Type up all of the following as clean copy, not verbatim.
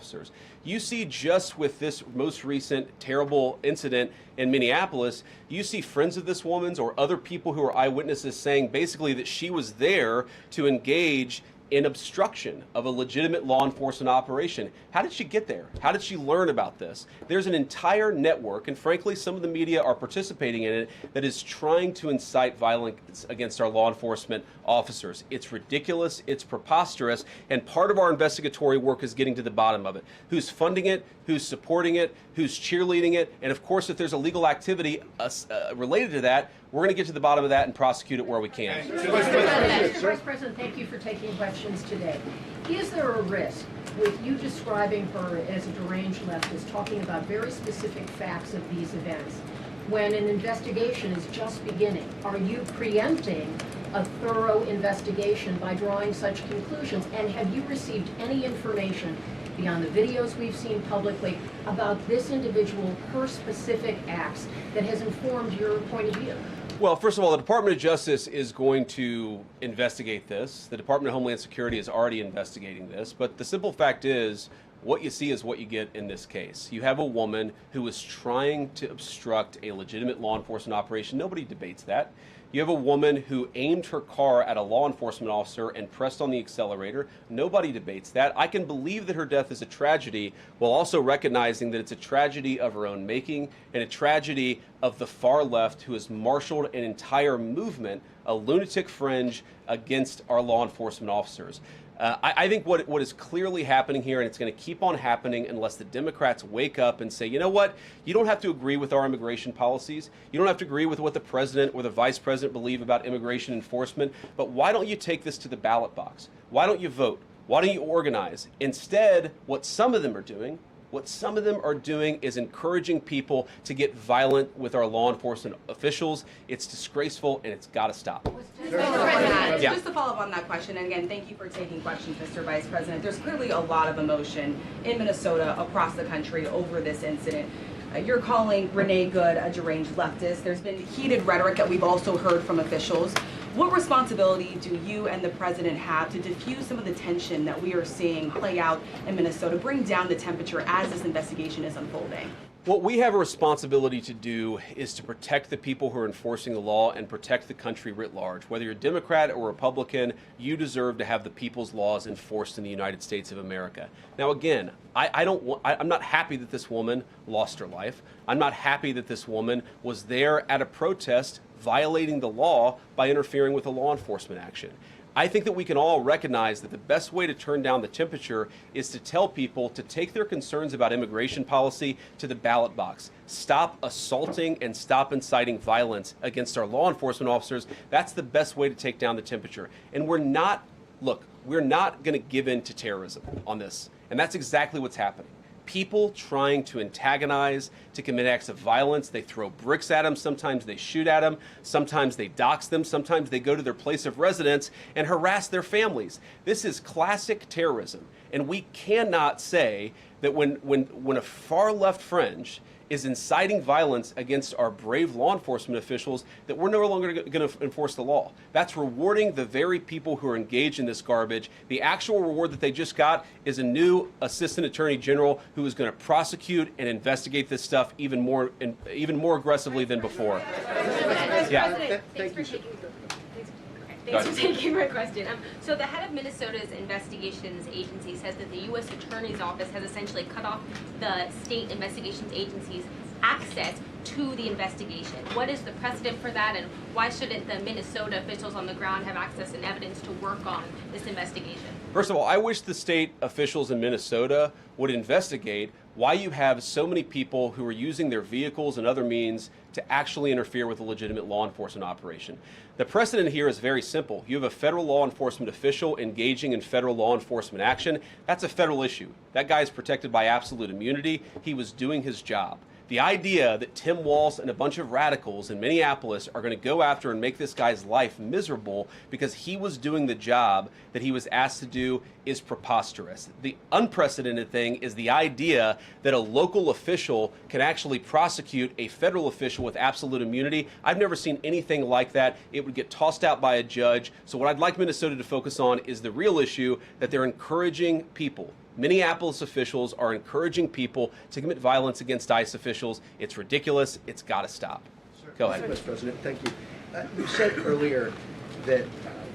officers. You see, just with this most recent terrible incident in Minneapolis, you see friends of this woman's or other people who are eyewitnesses saying basically that she was there to engage in obstruction of a legitimate law enforcement operation. How did she get there? How did she learn about this? There's an entire network, and frankly, some of the media are participating in it, that is trying to incite violence against our law enforcement officers. It's ridiculous, it's preposterous, and part of our investigatory work is getting to the bottom of it. Who's funding it? Who's supporting it? Who's cheerleading it? And of course, if there's illegal activity related to that, we're going to get to the bottom of that and prosecute it where we can. Vice President, thank you for taking questions today. Is there a risk with you describing her as a deranged leftist, talking about very specific facts of these events, when an investigation is just beginning? Are you preempting a thorough investigation by drawing such conclusions? And have you received any information beyond the videos we've seen publicly about this individual, her specific acts, that has informed your point of view? Well, first of all, the Department of Justice is going to investigate this. The Department of Homeland Security is already investigating this. But the simple fact is, what you see is what you get in this case. You have a woman who is trying to obstruct a legitimate law enforcement operation. Nobody debates that. You have a woman who aimed her car at a law enforcement officer and pressed on the accelerator. Nobody debates that. I can believe that her death is a tragedy, while also recognizing that it's a tragedy of her own making and a tragedy of the far left, who has marshaled an entire movement, a lunatic fringe, against our law enforcement officers. I think what is clearly happening here, and it's going to keep on happening unless the Democrats wake up and say, you know what, you don't have to agree with our immigration policies. You don't have to agree with what the president or the vice president believe about immigration enforcement, but why don't you take this to the ballot box? Why don't you vote? Why don't you organize? Instead, what some of them are doing is encouraging people to get violent with our law enforcement officials. It's disgraceful, and it's got to stop. Just to follow up on that question, and again, thank you for taking questions, Mr. Vice President. There's clearly a lot of emotion in Minnesota, across the country, over this incident. You're calling Renee Good a deranged leftist. There's been heated rhetoric that we've also heard from officials. What responsibility do you and the president have to diffuse some of the tension that we are seeing play out in Minnesota, bring down the temperature as this investigation is unfolding? What we have a responsibility to do is to protect the people who are enforcing the law and protect the country writ large. Whether you're Democrat or Republican, you deserve to have the people's laws enforced in the United States of America. Now, again, I'm not happy that this woman lost her life. I'm not happy that this woman was there at a protest violating the law by interfering with a law enforcement action. I think that we can all recognize that the best way to turn down the temperature is to tell people to take their concerns about immigration policy to the ballot box. Stop assaulting and stop inciting violence against our law enforcement officers. That's the best way to take down the temperature. And we're not going to give in to terrorism on this. And that's exactly what's happening. People trying to antagonize, to commit acts of violence. They throw bricks at them. Sometimes they shoot at them. Sometimes they dox them. Sometimes they go to their place of residence and harass their families. This is classic terrorism. And we cannot say that when a far left fringe is inciting violence against our brave law enforcement officials, that we're no longer going to enforce the law. That's rewarding the very people who are engaged in this garbage. The actual reward that they just got is a new assistant attorney general who is going to prosecute and investigate this stuff even more aggressively than before. Yeah. Thanks for taking my question. So the head of Minnesota's investigations agency says that the U.S. Attorney's Office has essentially cut off the state investigations agency's access to the investigation. What is the precedent for that, and why shouldn't the Minnesota officials on the ground have access and evidence to work on this investigation? First of all, I wish the state officials in Minnesota would investigate why you have so many people who are using their vehicles and other means to actually interfere with a legitimate law enforcement operation. The precedent here is very simple. You have a federal law enforcement official engaging in federal law enforcement action. That's a federal issue. That guy is protected by absolute immunity. He was doing his job. The idea that Tim Walz and a bunch of radicals in Minneapolis are going to go after and make this guy's life miserable because he was doing the job that he was asked to do is preposterous. The unprecedented thing is the idea that a local official can actually prosecute a federal official with absolute immunity. I've never seen anything like that. It would get tossed out by a judge. So what I'd like Minnesota to focus on is the real issue, that they're encouraging people, Minneapolis officials are encouraging people to commit violence against ICE officials. It's ridiculous. It's got to stop. Go ahead. Vice President, thank you. You said earlier that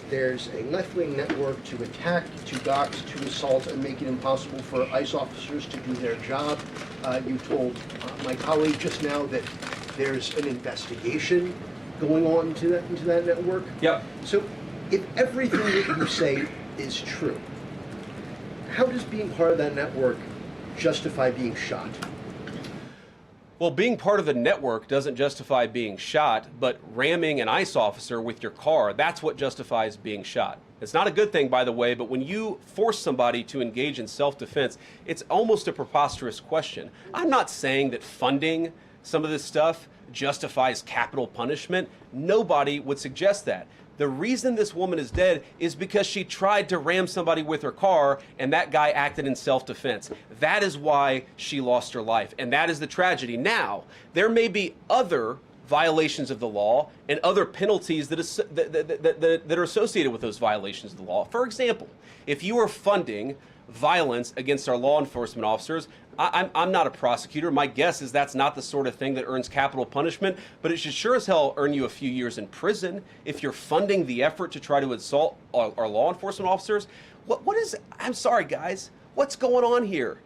there's a left-wing network to attack, to dox, to assault, and make it impossible for ICE officers to do their job. You told my colleague just now that there's an investigation going on into that network. Yep. So if everything that you say is true, how does being part of that network justify being shot? Well, being part of the network doesn't justify being shot, but ramming an ICE officer with your car, that's what justifies being shot. It's not a good thing, by the way, but when you force somebody to engage in self-defense, it's almost a preposterous question. I'm not saying that funding some of this stuff justifies capital punishment. Nobody would suggest that. The reason this woman is dead is because she tried to ram somebody with her car and that guy acted in self-defense. That is why she lost her life, and that is the tragedy. Now, there may be other violations of the law and other penalties that are associated with those violations of the law. For example, if you are funding violence against our law enforcement officers, I'm not a prosecutor. My guess is that's not the sort of thing that earns capital punishment, but it should sure as hell earn you a few years in prison if you're funding the effort to try to assault our law enforcement officers. What is, I'm sorry guys, what's going on here?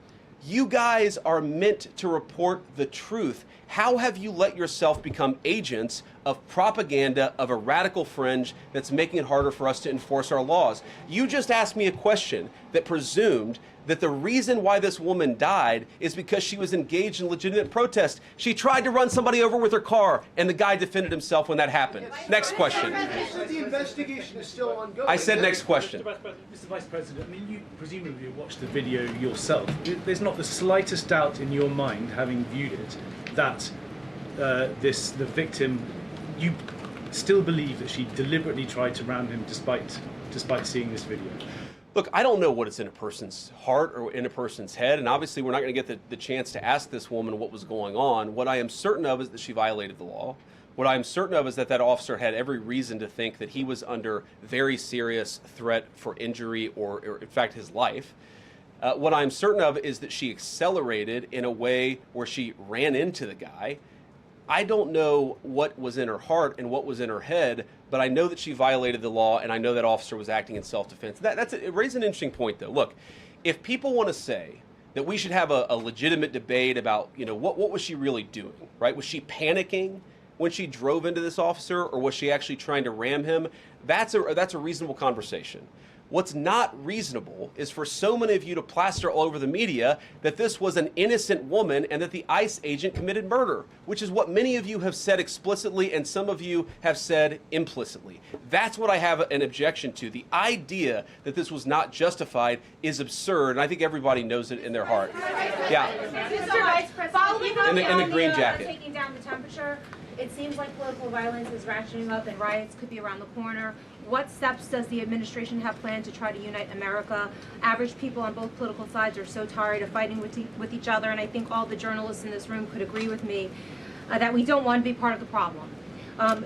You guys are meant to report the truth. How have you let yourself become agents of propaganda of a radical fringe that's making it harder for us to enforce our laws? You just asked me a question that presumed that the reason why this woman died is because she was engaged in legitimate protest. She tried to run somebody over with her car, and the guy defended himself when that happened. Next question. So the investigation is still ongoing. I said next question. Mr. Vice President, I mean, you presumably watched the video yourself. There's not the slightest doubt in your mind, having viewed it, that the victim, you still believe that she deliberately tried to ram him despite seeing this video? Look, I don't know what is in a person's heart or in a person's head, and obviously we're not going to get the chance to ask this woman what was going on. What I am certain of is that she violated the law. What I'm certain of is that that officer had every reason to think that he was under very serious threat for injury or in fact, his life. What I'm certain of is that she accelerated in a way where she ran into the guy. I don't know what was in her heart and what was in her head, but I know that she violated the law, and I know that officer was acting in self-defense. It raises an interesting point, though. Look, if people want to say that we should have a legitimate debate about, you know, what was she really doing, right? Was she panicking when she drove into this officer, or was she actually trying to ram him? That's a reasonable conversation. What's not reasonable is for so many of you to plaster all over the media that this was an innocent woman and that the ICE agent committed murder, which is what many of you have said explicitly and some of you have said implicitly. That's what I have an objection to. The idea that this was not justified is absurd, and I think everybody knows it in their heart. Yeah. Mr. Vice President, In the green jacket. Taking down the temperature, it seems like political violence is ratcheting up and riots could be around the corner. What steps does the administration have planned to try to unite America? Average people on both political sides are so tired of fighting with each other, and I think all the journalists in this room could agree with me that we don't want to be part of the problem.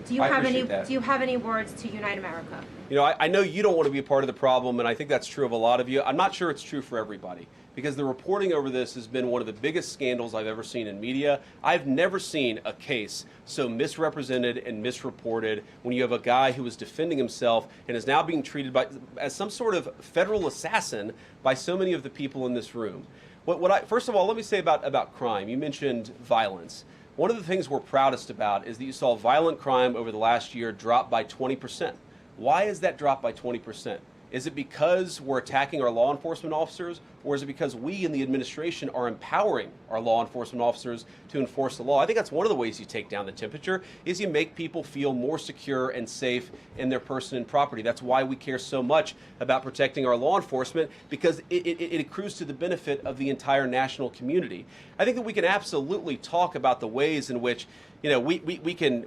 Do you have any words to unite America? You know, I know you don't want to be a part of the problem, and I think that's true of a lot of you. I'm not sure it's true for everybody, because the reporting over this has been one of the biggest scandals I've ever seen in media. I've never seen a case so misrepresented and misreported when you have a guy who is defending himself and is now being treated as some sort of federal assassin by so many of the people in this room. First of all, let me say about crime. You mentioned violence. One of the things we're proudest about is that you saw violent crime over the last year drop by 20%. Why is that drop by 20%? Is it because we're attacking our law enforcement officers, or is it because we in the administration are empowering our law enforcement officers to enforce the law? I think that's one of the ways you take down the temperature, is you make people feel more secure and safe in their person and property. That's why we care so much about protecting our law enforcement, because it accrues to the benefit of the entire national community. I think that we can absolutely talk about the ways in which, you know, we can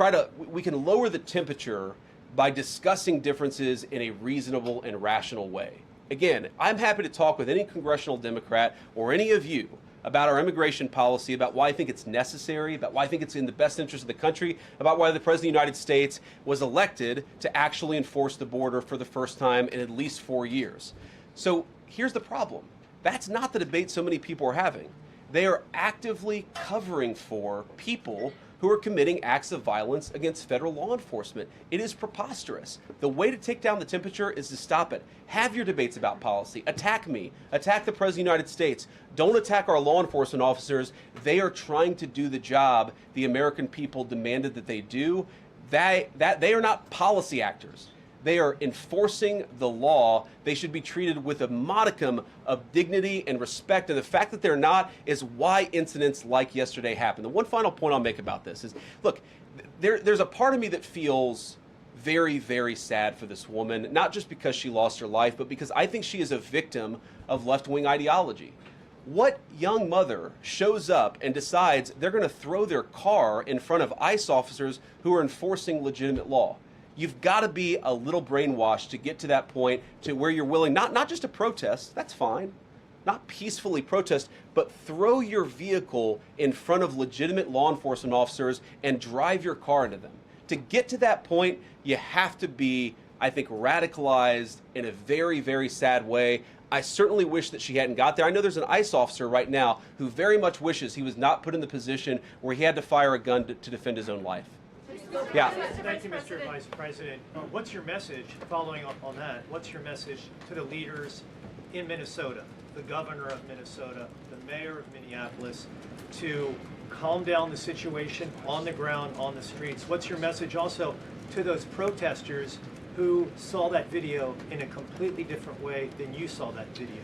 lower the temperature by discussing differences in a reasonable and rational way. Again, I'm happy to talk with any congressional Democrat or any of you about our immigration policy, about why I think it's necessary, about why I think it's in the best interest of the country, about why the President of the United States was elected to actually enforce the border for the first time in at least 4 years. So here's the problem. That's not the debate so many people are having. They are actively covering for people who are committing acts of violence against federal law enforcement. It is preposterous. The way to take down the temperature is to stop it. Have your debates about policy. Attack me. Attack the President of the United States. Don't attack our law enforcement officers. They are trying to do the job the American people demanded that they do. They are not policy actors. They are enforcing the law. They should be treated with a modicum of dignity and respect. And the fact that they're not is why incidents like yesterday happened. The one final point I'll make about this is, look, there's a part of me that feels very, very sad for this woman, not just because she lost her life, but because I think she is a victim of left-wing ideology. What young mother shows up and decides they're going to throw their car in front of ICE officers who are enforcing legitimate law? You've got to be a little brainwashed to get to that point to where you're willing, not just to protest, that's fine, not peacefully protest, but throw your vehicle in front of legitimate law enforcement officers and drive your car into them. To get to that point, you have to be, I think, radicalized in a very, very sad way. I certainly wish that she hadn't got there. I know there's an ICE officer right now who very much wishes he was not put in the position where he had to fire a gun to defend his own life. Yeah. Thank you, Mr. Vice President. What's your message, following up on that, what's your message to the leaders in Minnesota, the governor of Minnesota, the mayor of Minneapolis, to calm down the situation on the ground, on the streets? What's your message also to those protesters who saw that video in a completely different way than you saw that video?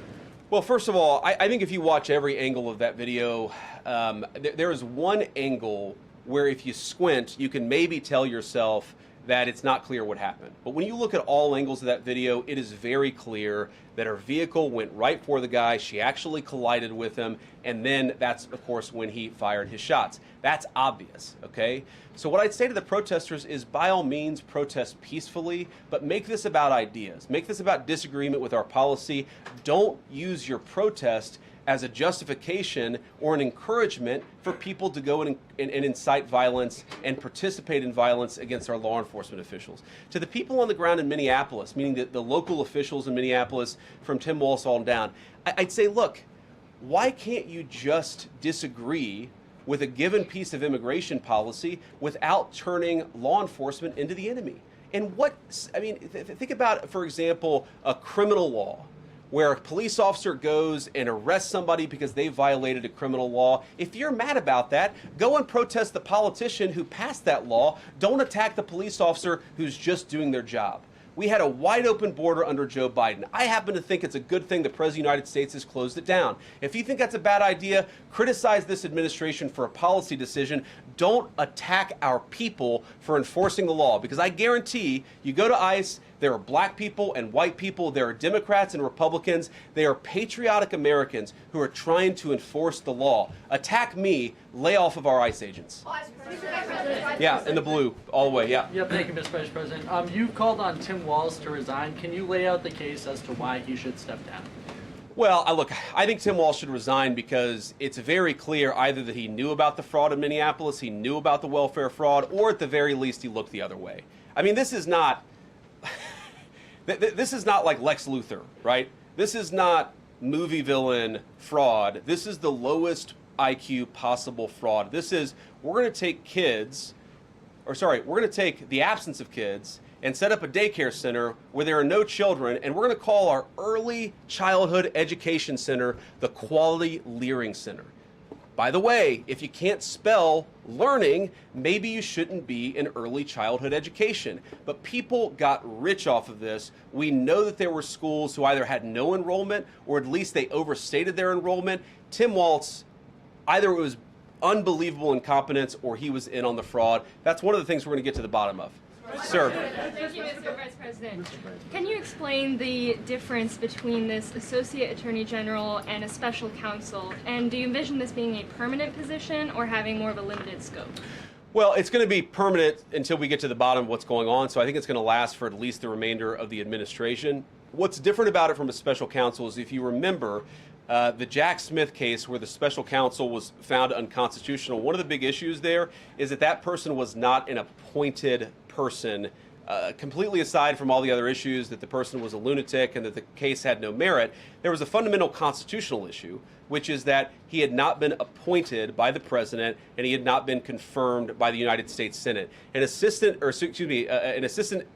Well, first of all, I think if you watch every angle of that video, there is one angle where if you squint, you can maybe tell yourself that it's not clear what happened. But when you look at all angles of that video, it is very clear that her vehicle went right for the guy. She actually collided with him. And then that's, of course, when he fired his shots. That's obvious, okay? So what I'd say to the protesters is, by all means, protest peacefully, but make this about ideas. Make this about disagreement with our policy. Don't use your protest as a justification or an encouragement for people to go and incite violence and participate in violence against our law enforcement officials. To the people on the ground in Minneapolis, meaning the local officials in Minneapolis from Tim Walz on down, I'd say, look, why can't you just disagree with a given piece of immigration policy without turning law enforcement into the enemy? And think about, for example, a criminal law, where a police officer goes and arrests somebody because they violated a criminal law. If you're mad about that, go and protest the politician who passed that law. Don't attack the police officer who's just doing their job. We had a wide open border under Joe Biden. I happen to think it's a good thing the President of the United States has closed it down. If you think that's a bad idea, criticize this administration for a policy decision. Don't attack our people for enforcing the law, because I guarantee you go to ICE, there are black people and white people, there are Democrats and Republicans, they are patriotic Americans who are trying to enforce the law. Attack me, lay off of our ICE agents. Yeah, in the blue, all the way, yeah. Yep, thank you, Mr. Vice President. You've called on Tim Walz to resign. Can you lay out the case as to why he should step down? Well, look, I think Tim Walz should resign because it's very clear either that he knew about the fraud in Minneapolis, he knew about the welfare fraud, or at the very least he looked the other way. I mean, this is not this is not like Lex Luthor, right? This is not movie villain fraud. This is the lowest IQ possible fraud. This is, we're going to take the absence of kids and set up a daycare center where there are no children, and we're going to call our early childhood education center the Quality Learning Center. By the way, if you can't spell learning, maybe you shouldn't be in early childhood education. But people got rich off of this. We know that there were schools who either had no enrollment or at least they overstated their enrollment. Tim Walz, either it was unbelievable incompetence or he was in on the fraud. That's one of the things we're going to get to the bottom of. Sir. Thank you, Mr. Vice President. Can you explain the difference between this Associate Attorney General and a special counsel? And do you envision this being a permanent position or having more of a limited scope? Well, it's going to be permanent until we get to the bottom of what's going on, so I think it's going to last for at least the remainder of the administration. What's different about it from a special counsel is, if you remember, the Jack Smith case where the special counsel was found unconstitutional, one of the big issues there is that that person was not an appointed person completely aside from all the other issues that the person was a lunatic and that the case had no merit, there was a fundamental constitutional issue, which is that he had not been appointed by the president and he had not been confirmed by the United States Senate. An assistant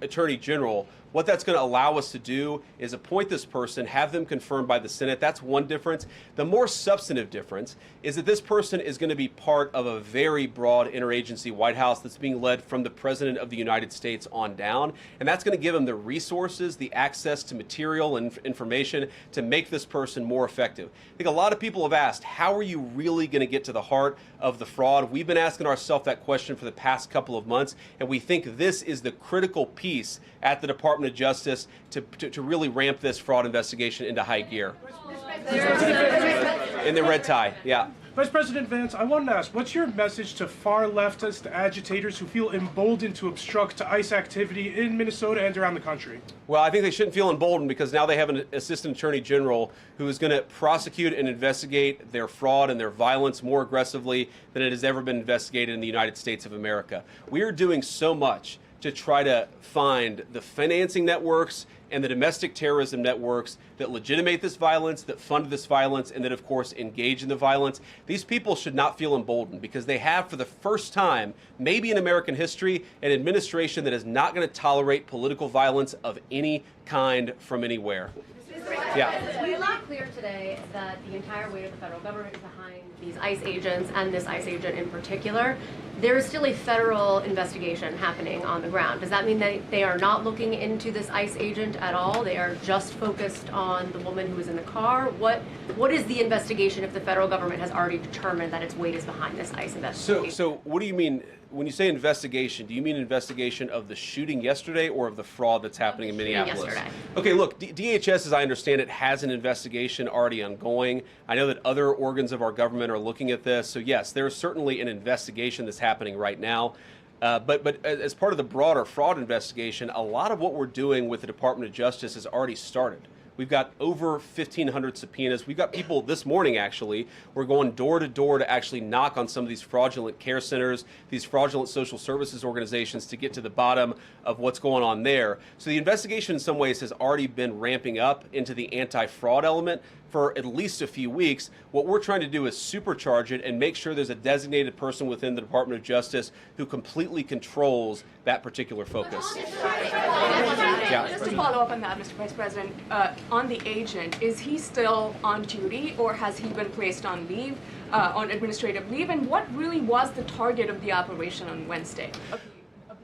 attorney general, what that's going to allow us to do is appoint this person, have them confirmed by the Senate. That's one difference. The more substantive difference is that this person is going to be part of a very broad interagency White House that's being led from the President of the United States on down. And that's going to give him the resources, the access to material and information to make this person more effective. I think a lot of people have asked, how are you really going to get to the heart of the fraud? We've been asking ourselves that question for the past couple of months, and we think this is the critical piece at the Department of Justice to really ramp this fraud investigation into high gear. In the red tie, yeah. Vice President Vance, I wanted to ask, what's your message to far leftist agitators who feel emboldened to obstruct ICE activity in Minnesota and around the country? Well, I think they shouldn't feel emboldened because now they have an assistant attorney general who is going to prosecute and investigate their fraud and their violence more aggressively than it has ever been investigated in the United States of America. We are doing so much to try to find the financing networks and the domestic terrorism networks that legitimate this violence, that fund this violence, and that, of course, engage in the violence. These people should not feel emboldened because they have, for the first time, maybe in American history, an administration that is not going to tolerate political violence of any kind from anywhere. Yeah. We loud clear today that the entire weight of the federal government is behind these ICE agents and this ICE agent in particular. There is still a federal investigation happening on the ground. Does that mean that they are not looking into this ICE agent at all? They are just focused on the woman who was in the car? What is the investigation if the federal government has already determined that its weight is behind this ICE investigation? So what do you mean? When you say investigation, do you mean investigation of the shooting yesterday or of the fraud that's happening in Minneapolis? Yesterday. Okay, look, DHS, as I understand it, has an investigation already ongoing. I know that other organs of our government are looking at this. So yes, there's certainly an investigation that's happening right now. But as part of the broader fraud investigation, a lot of what we're doing with the Department of Justice has already started. We've got over 1,500 subpoenas. We've got people this morning, actually. We're going door to door to actually knock on some of these fraudulent care centers, these fraudulent social services organizations to get to the bottom of what's going on there. So the investigation in some ways has already been ramping up into the anti-fraud element for at least a few weeks. What we're trying to do is supercharge it and make sure there's a designated person within the Department of Justice who completely controls that particular focus. Yeah. Just to follow up on that, Mr. Vice President, on the agent, is he still on duty or has he been placed on leave, on administrative leave? And what really was the target of the operation on Wednesday? Of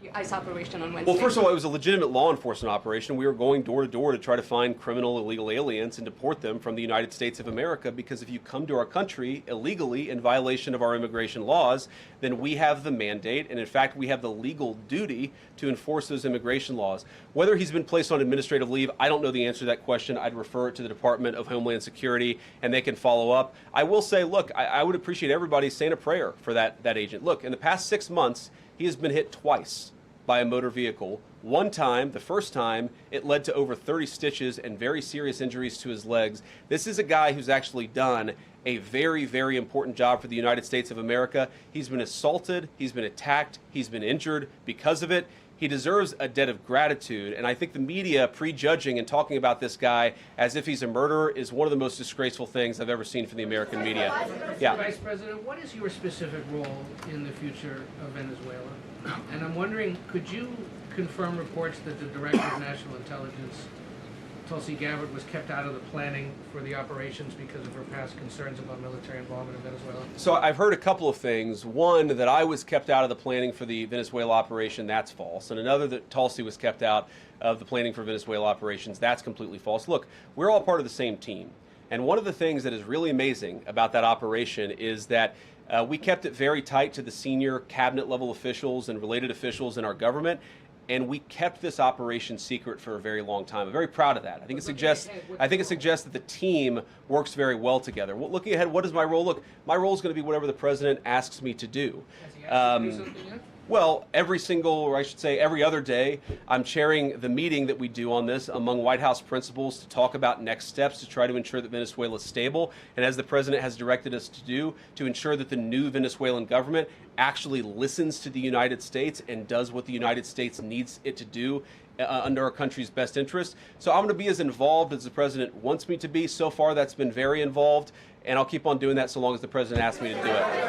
the ICE operation on Wednesday? Well, first of all, it was a legitimate law enforcement operation. We were going door to door to try to find criminal illegal aliens and deport them from the United States of America, because if you come to our country illegally in violation of our immigration laws, then we have the mandate, and in fact, we have the legal duty to enforce those immigration laws. Whether he's been placed on administrative leave, I don't know the answer to that question. I'd refer it to the Department of Homeland Security, and they can follow up. I will say, look, I would appreciate everybody saying a prayer for that agent. Look, in the past 6 months, he has been hit twice by a motor vehicle. One time, the first time, it led to over 30 stitches and very serious injuries to his legs. This is a guy who's actually done a very, very important job for the United States of America. He's been assaulted, he's been attacked, he's been injured because of it. He deserves a debt of gratitude, and I think the media prejudging and talking about this guy as if he's a murderer is one of the most disgraceful things I've ever seen from the American media. Yeah. Vice President, what is your specific role in the future of Venezuela? And I'm wondering, could you confirm reports that the Director of National Intelligence, Tulsi Gabbard, was kept out of the planning for the operations because of her past concerns about military involvement in Venezuela? So I've heard a couple of things. One, that I was kept out of the planning for the Venezuela operation, that's false. And another, that Tulsi was kept out of the planning for Venezuela operations, that's completely false. Look, we're all part of the same team. And one of the things that is really amazing about that operation is that we kept it very tight to the senior cabinet level officials and related officials in our government. And we kept this operation secret for a very long time. I'm very proud of that. I think it suggests that the team works very well together. Well, looking ahead, what is my role? Look, my role is going to be whatever the president asks me to do. Has he asked you to do something yet? Well, every single, or I should say every other day, I'm chairing the meeting that we do on this among White House principals to talk about next steps to try to ensure that Venezuela is stable, and as the president has directed us to do, to ensure that the new Venezuelan government actually listens to the United States and does what the United States needs it to do under our country's best interest. So I'm going to be as involved as the president wants me to be. So far, that's been very involved, and I'll keep on doing that so long as the president asks me to do it.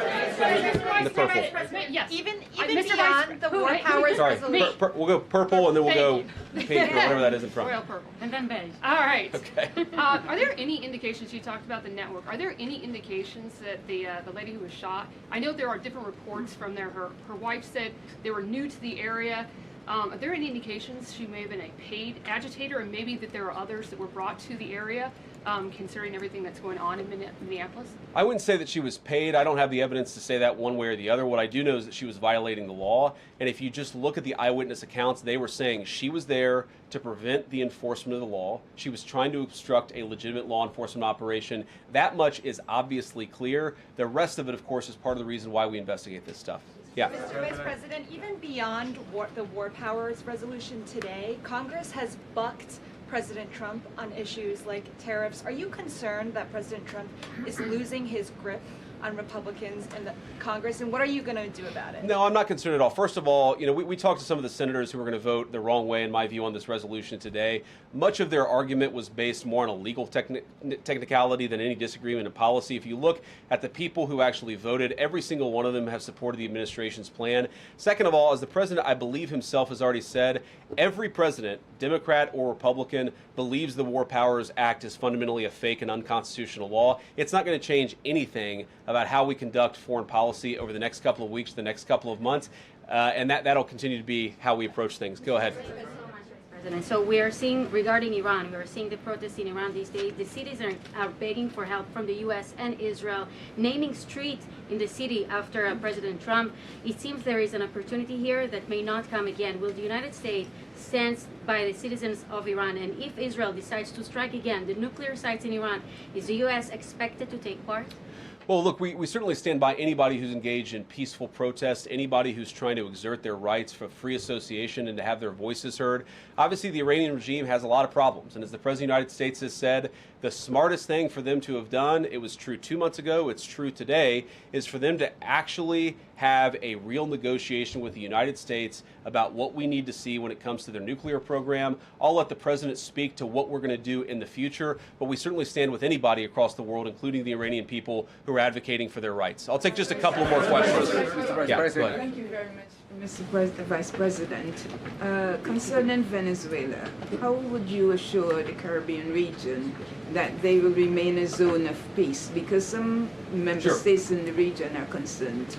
The purple. Yes. Even Mr. beyond the war powers Sorry, resolution. we'll go purple and then we'll go pink or whatever that is in front. Royal purple. And then beige. All right. Okay. Are there any indications, you talked about the network, are there any indications that the lady who was shot, I know there are different reports from there, her wife said they were new to the area. Are there any indications she may have been a paid agitator, and maybe that there are others that were brought to the area, considering everything that's going on in Minneapolis? I wouldn't say that she was paid. I don't have the evidence to say that one way or the other. What I do know is that she was violating the law. And if you just look at the eyewitness accounts, they were saying she was there to prevent the enforcement of the law. She was trying to obstruct a legitimate law enforcement operation. That much is obviously clear. The rest of it, of course, is part of the reason why we investigate this stuff. Yeah. Mr. Vice President, even beyond the war powers resolution today, Congress has bucked President Trump on issues like tariffs. Are you concerned that President Trump is losing his grip on Republicans in the Congress, and what are you going to do about it? No, I'm not concerned at all. First of all, we talked to some of the senators who were going to vote the wrong way, in my view, on this resolution today. Much of their argument was based more on a legal technicality than any disagreement in policy. If you look at the people who actually voted, every single one of them have supported the administration's plan. Second of all, as the president, I believe himself, has already said, every president, Democrat or Republican, believes the War Powers Act is fundamentally a fake and unconstitutional law. It's not going to change anything about how we conduct foreign policy over the next couple of weeks, the next couple of months, and that'll continue to be how we approach things. Go ahead. President. So we are seeing, regarding Iran, we are seeing the protests in Iran these days. The cities are begging for help from the U.S. and Israel, naming streets in the city after President Trump. It seems there is an opportunity here that may not come again. Will the United States stand by the citizens of Iran? And if Israel decides to strike again the nuclear sites in Iran, is the U.S. expected to take part? Well, look, we certainly stand by anybody who's engaged in peaceful protest, anybody who's trying to exert their rights for free association and to have their voices heard. Obviously, the Iranian regime has a lot of problems, and as the President of the United States has said, the smartest thing for them to have done, it was true 2 months ago, it's true today, is for them to actually have a real negotiation with the United States about what we need to see when it comes to their nuclear program. I'll let the President speak to what we're going to do in the future, but we certainly stand with anybody across the world, including the Iranian people who are advocating for their rights. I'll take just a couple more questions. Yeah, go ahead. Thank you very much, Mr. Vice President. Concerning Venezuela, how would you assure the Caribbean region that they will remain a zone of peace? Because some member states in the region are concerned.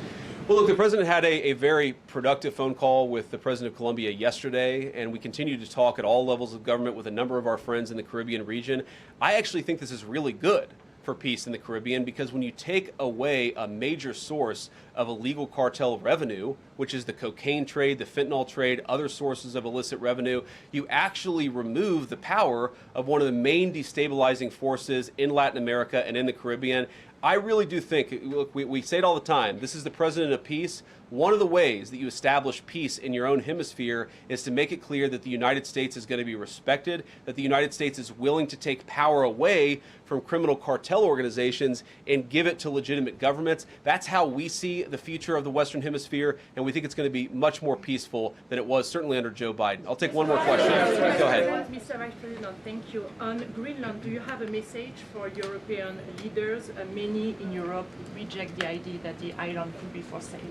Well, look, the president had a very productive phone call with the president of Colombia yesterday, and we continue to talk at all levels of government with a number of our friends in the Caribbean region. I actually think this is really good for peace in the Caribbean, because when you take away a major source of illegal cartel revenue, which is the cocaine trade, the fentanyl trade, other sources of illicit revenue, you actually remove the power of one of the main destabilizing forces in Latin America and in the Caribbean. I really do think, look, we say it all the time, this is the president of peace. One of the ways that you establish peace in your own hemisphere is to make it clear that the United States is going to be respected, that the United States is willing to take power away from criminal cartel organizations and give it to legitimate governments. That's how we see the future of the Western Hemisphere, and we think it's going to be much more peaceful than it was certainly under Joe Biden. I'll take one more question. Go ahead. Mr. Vice President, thank you. On Greenland, do you have a message for European leaders? Many in Europe reject the idea that the island could be for sale.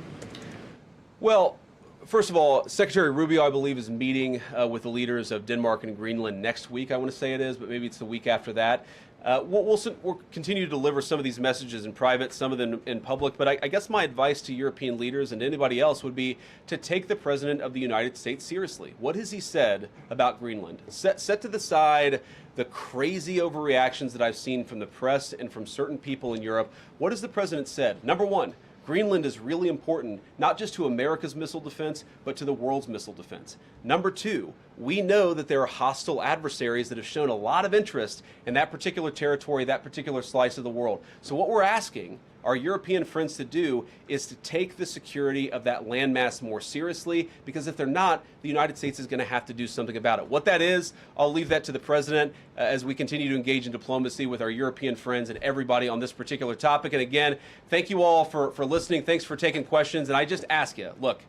Well, first of all, Secretary Rubio, I believe, is meeting with the leaders of Denmark and Greenland next week, I want to say it is, but maybe it's the week after that. We'll continue to deliver some of these messages in private, some of them in public, but I guess my advice to European leaders and anybody else would be to take the President of the United States seriously. What has he said about Greenland? Set to the side the crazy overreactions that I've seen from the press and from certain people in Europe. What has the President said? Number one, Greenland is really important, not just to America's missile defense, but to the world's missile defense. Number two, we know that there are hostile adversaries that have shown a lot of interest in that particular territory, that particular slice of the world. So what we're asking our European friends to do is to take the security of that landmass more seriously, because if they're not, the United States is going to have to do something about it. What that is, I'll leave that to the president as we continue to engage in diplomacy with our European friends and everybody on this particular topic. And again, thank you all for listening. Thanks for taking questions. And I just ask you, look,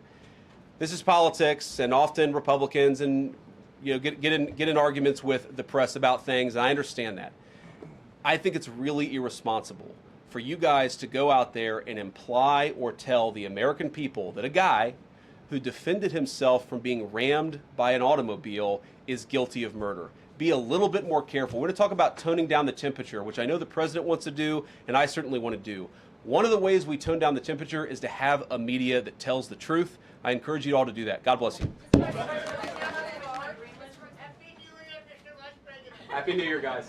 this is politics, and often Republicans and get in arguments with the press about things, and I understand that. I think it's really irresponsible for you guys to go out there and imply or tell the American people that a guy who defended himself from being rammed by an automobile is guilty of murder. Be a little bit more careful. We're going to talk about toning down the temperature, which I know the president wants to do, and I certainly want to do. One of the ways we tone down the temperature is to have a media that tells the truth. I encourage you all to do that. God bless you. Happy New Year, guys.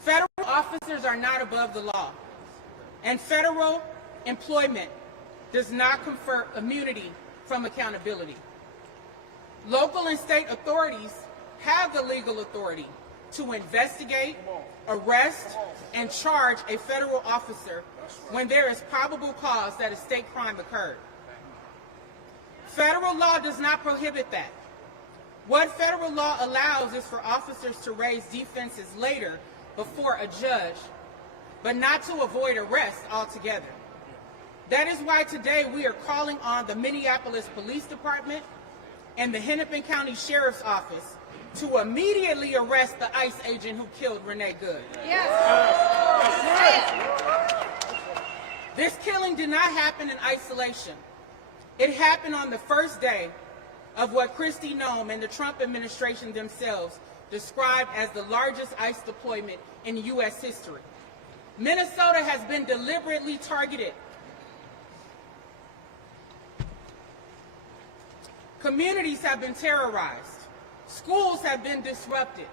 Federal officers are not above the law, and federal employment does not confer immunity from accountability. Local and state authorities have the legal authority to investigate, arrest, and charge a federal officer when there is probable cause that a state crime occurred. Federal law does not prohibit that. What federal law allows is for officers to raise defenses later before a judge, but not to avoid arrest altogether. That is why today we are calling on the Minneapolis Police Department and the Hennepin County Sheriff's Office to immediately arrest the ICE agent who killed Renee Good. Yes. This killing did not happen in isolation. It happened on the first day of what Kristi Noem and the Trump administration themselves described as the largest ICE deployment in U.S. history. Minnesota has been deliberately targeted. Communities have been terrorized. Schools have been disrupted.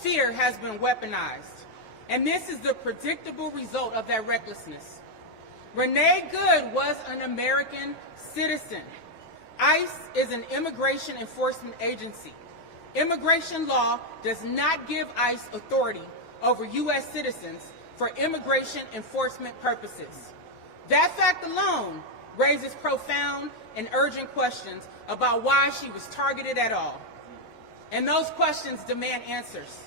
Fear has been weaponized. And this is the predictable result of that recklessness. Renee Good was an American citizen. ICE is an immigration enforcement agency. Immigration law does not give ICE authority over U.S. citizens for immigration enforcement purposes. That fact alone raises profound and urgent questions about why she was targeted at all. And those questions demand answers.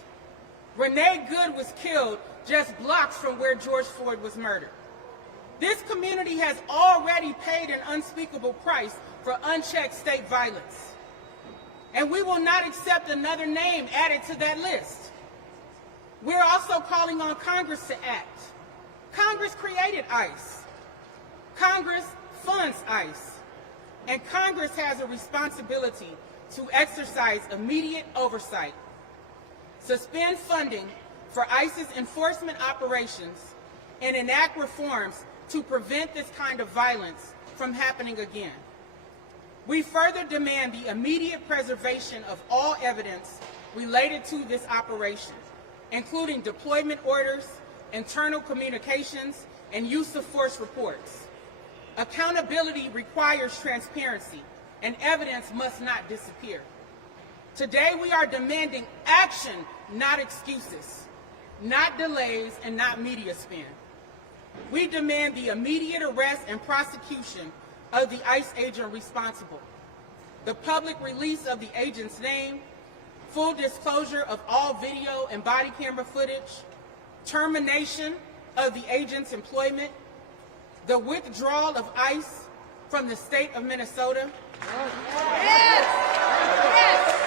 Renee Good was killed just blocks from where George Floyd was murdered. This community has already paid an unspeakable price for unchecked state violence. And we will not accept another name added to that list. We're also calling on Congress to act. Congress created ICE. Congress funds ICE. And Congress has a responsibility to exercise immediate oversight, suspend funding for ICE's enforcement operations, and enact reforms to prevent this kind of violence from happening again. We further demand the immediate preservation of all evidence related to this operation including deployment orders, internal communications, and use of force reports. Accountability requires transparency, and evidence must not disappear. Today we are demanding action, not excuses, not delays, and not media spin. We demand the immediate arrest and prosecution of the ICE agent responsible, the public release of the agent's name, full disclosure of all video and body camera footage, termination of the agent's employment, the withdrawal of ICE from the state of Minnesota. Yes! Yes!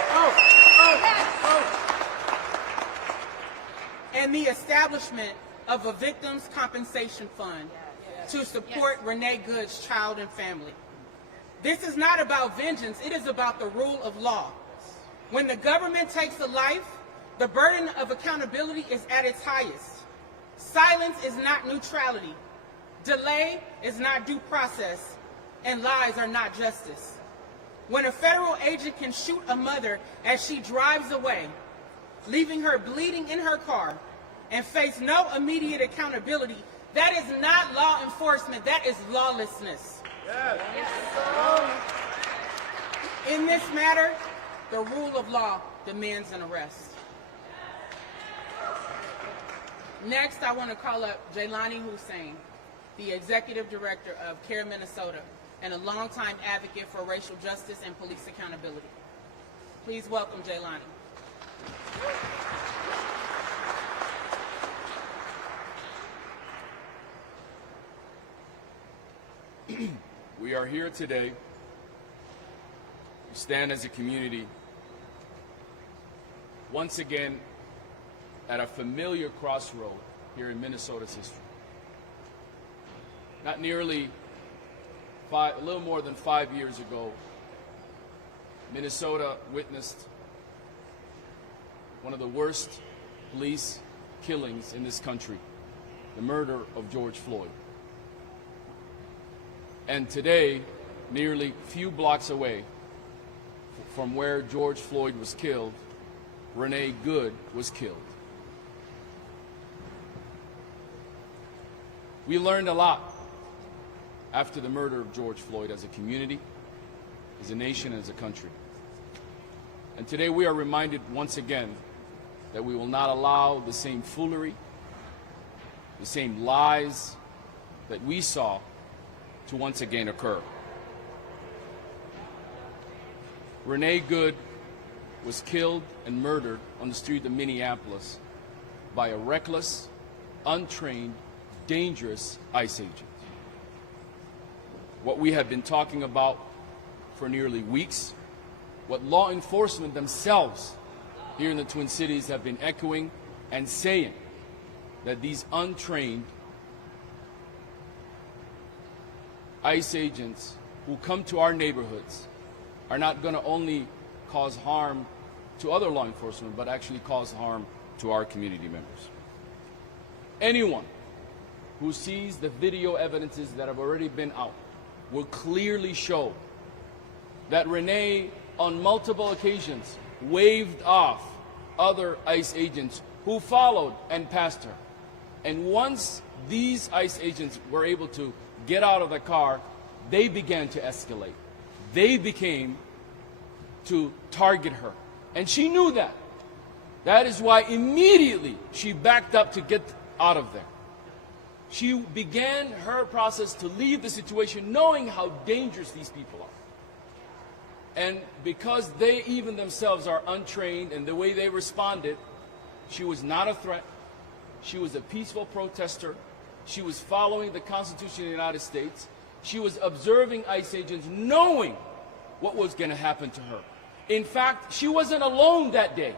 And the establishment of a victims' compensation fund to support Renee Good's child and family. This is not about vengeance, it is about the rule of law. When the government takes a life, the burden of accountability is at its highest. Silence is not neutrality. Delay is not due process, and lies are not justice. When a federal agent can shoot a mother as she drives away, leaving her bleeding in her car, and face no immediate accountability, that is not law enforcement, that is lawlessness. Yes. In this matter, the rule of law demands an arrest. Next, I want to call up Jaylani Hussein, the Executive Director of CARE Minnesota and a longtime advocate for racial justice and police accountability. Please welcome Jaylani. We are here today. We stand as a community once again at a familiar crossroad here in Minnesota's history. Not nearly a little more than 5 years ago, Minnesota witnessed one of the worst police killings in this country, the murder of George Floyd. And today, nearly a few blocks away from where George Floyd was killed, Renee Good was killed. We learned a lot after the murder of George Floyd as a community, as a nation, as a country. And today we are reminded once again that we will not allow the same foolery, the same lies that we saw to once again occur. Renee Good was killed and murdered on the street of Minneapolis by a reckless, untrained, dangerous ICE agent. What we have been talking about for nearly weeks, what law enforcement themselves here in the Twin Cities have been echoing and saying, that these untrained ICE agents who come to our neighborhoods are not going to only cause harm to other law enforcement, but actually cause harm to our community members. Anyone who sees the video evidences that have already been out will clearly show that Renee, on multiple occasions, waved off other ICE agents who followed and passed her. And once these ICE agents were able to get out of the car, they began to escalate. They became to target her. And she knew that. That is why immediately she backed up to get out of there. She began her process to leave the situation knowing how dangerous these people are. And because they even themselves are untrained and the way they responded, she was not a threat. She was a peaceful protester. She was following the Constitution of the United States. She was observing ICE agents knowing what was going to happen to her. In fact, she wasn't alone that day.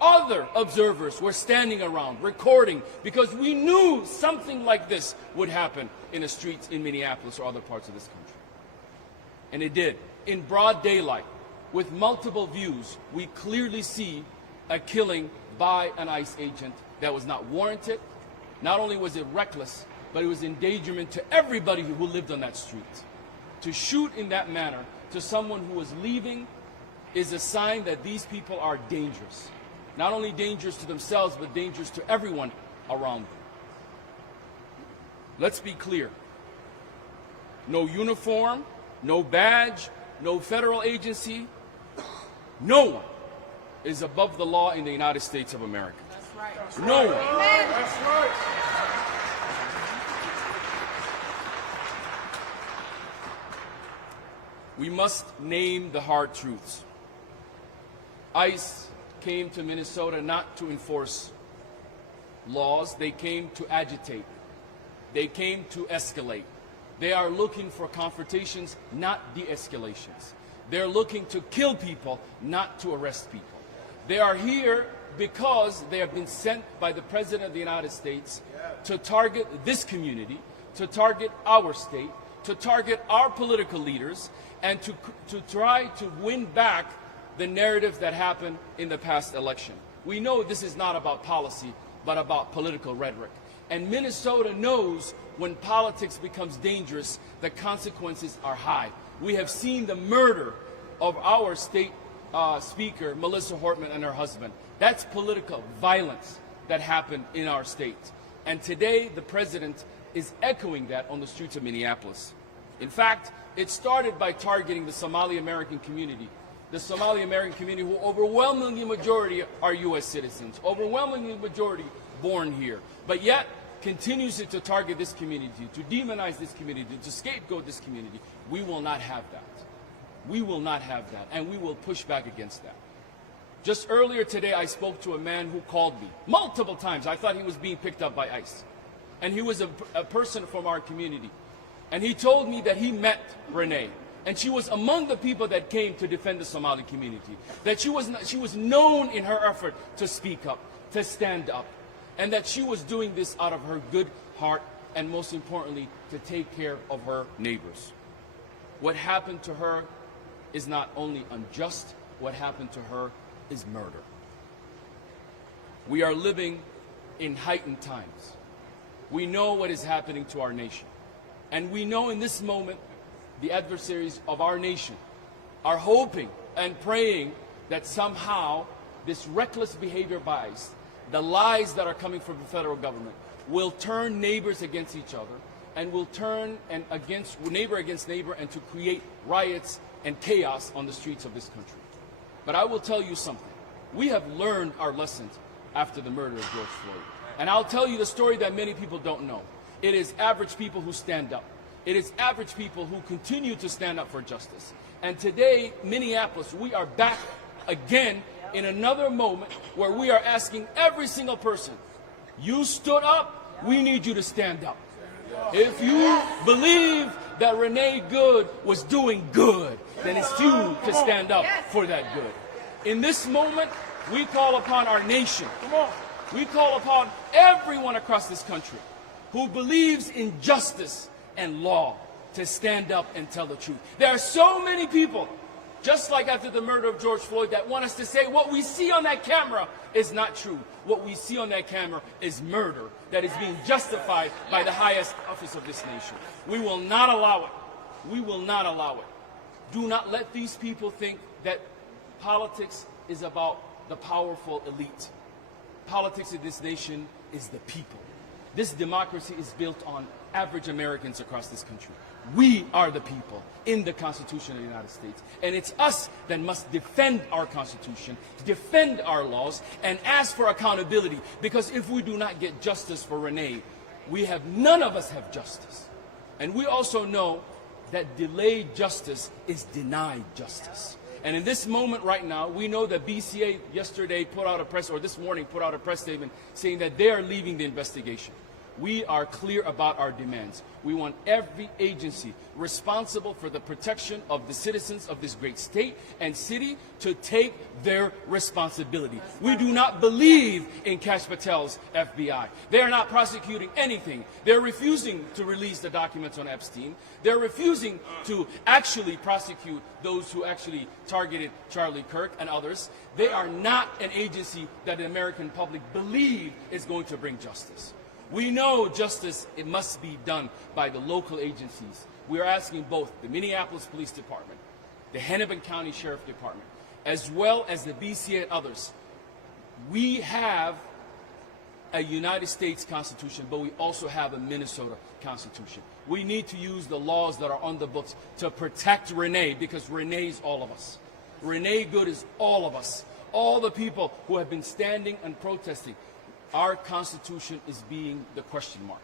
Other observers were standing around, recording, because we knew something like this would happen in the streets in Minneapolis or other parts of this country. And it did. In broad daylight, with multiple views, we clearly see a killing by an ICE agent that was not warranted. Not only was it reckless, but it was endangerment to everybody who lived on that street. To shoot in that manner to someone who was leaving is a sign that these people are dangerous. not only dangerous to themselves, but dangerous to everyone around them. Let's be clear. No uniform, no badge, no federal agency, no one is above the law in the United States of America. That's right. No one. That's right. We must name the hard truths. ICE came to Minnesota not to enforce laws. They came to agitate. They came to escalate. They are looking for confrontations, not de-escalations. They're looking to kill people, not to arrest people. They are here because they have been sent by the President of the United States to target this community, to target our state, to target our political leaders, and to try to win back the narrative that happened in the past election. We know this is not about policy, but about political rhetoric. And Minnesota knows when politics becomes dangerous, the consequences are high. We have seen the murder of our state speaker, Melissa Hortman, and her husband. That's political violence that happened in our state. And today, the president is echoing that on the streets of Minneapolis. In fact, it started by targeting the Somali American community. The Somali American community, who overwhelmingly majority are U.S. citizens, overwhelmingly majority born here, but yet continues to target this community, to demonize this community, to scapegoat this community. We will not have that. We will not have that, and we will push back against that. Just earlier today, I spoke to a man who called me multiple times. I thought he was being picked up by ICE. And he was a person from our community. And he told me that he met Renee. And she was among the people that came to defend the Somali community. That she was known in her effort to speak up, to stand up. And that she was doing this out of her good heart, and most importantly, to take care of her neighbors. What happened to her is not only unjust, what happened to her is murder. We are living in heightened times. We know what is happening to our nation. And we know in this moment, the adversaries of our nation are hoping and praying that somehow this reckless behavior by ICE, the lies that are coming from the federal government, will turn neighbors against each other and will turn neighbor against neighbor, and to create riots and chaos on the streets of this country. But I will tell you something. We have learned our lessons after the murder of George Floyd. And I'll tell you the story that many people don't know. It is average people who stand up. It is average people who continue to stand up for justice. And today, Minneapolis, we are back again in another moment where we are asking every single person, you stood up, we need you to stand up. If you believe that Renee Good was doing good, then it's you to stand up for that good. In this moment, we call upon our nation. We call upon everyone across this country who believes in justice and law to stand up and tell the truth. There are so many people, just like after the murder of George Floyd, that want us to say what we see on that camera is not true. What we see on that camera is murder that is being justified by the highest office of this nation. We will not allow it. We will not allow it. Do not let these people think that politics is about the powerful elite. Politics in this nation is the people. This democracy is built on average Americans across this country. We are the people in the Constitution of the United States. And it's us that must defend our Constitution, defend our laws, and ask for accountability. Because if we do not get justice for Renee, none of us have justice. And we also know that delayed justice is denied justice. And in this moment right now, we know that BCA yesterday this morning put out a press statement saying that they are leaving the investigation. We are clear about our demands. We want every agency responsible for the protection of the citizens of this great state and city to take their responsibility. We do not believe in Kash Patel's FBI. They are not prosecuting anything. They're refusing to release the documents on Epstein. They're refusing to actually prosecute those who actually targeted Charlie Kirk and others. They are not an agency that the American public believe is going to bring justice. We know justice, it must be done by the local agencies. We are asking both the Minneapolis Police Department, the Hennepin County Sheriff Department, as well as the BCA and others, We have a United States Constitution, but we also have a Minnesota Constitution. We need to use the laws that are on the books to protect Renee, because Renee is all of us. Renee Good is all of us. All the people who have been standing and protesting. Our Constitution is being the question mark.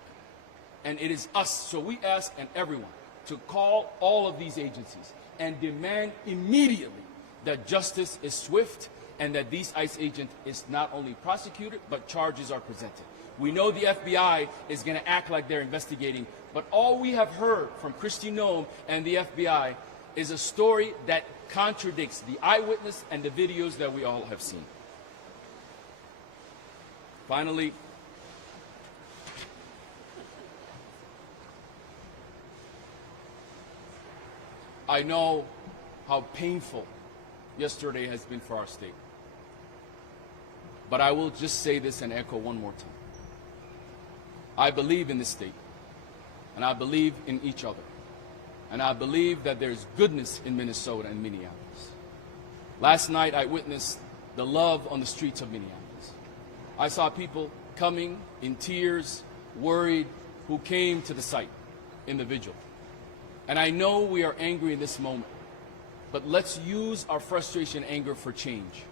And it is us. So we ask and everyone to call all of these agencies and demand immediately that justice is swift and that these ICE agent is not only prosecuted, but charges are presented. We know the FBI is going to act like they're investigating, but all we have heard from Kristi Noem and the FBI is a story that contradicts the eyewitness and the videos that we all have seen. Finally, I know how painful yesterday has been for our state. But I will just say this and echo one more time. I believe in this state, and I believe in each other, and I believe that there's goodness in Minnesota and Minneapolis. Last night I witnessed the love on the streets of Minneapolis. I saw people coming in tears, worried, who came to the site in the vigil. And I know we are angry in this moment, but let's use our frustration and anger for change.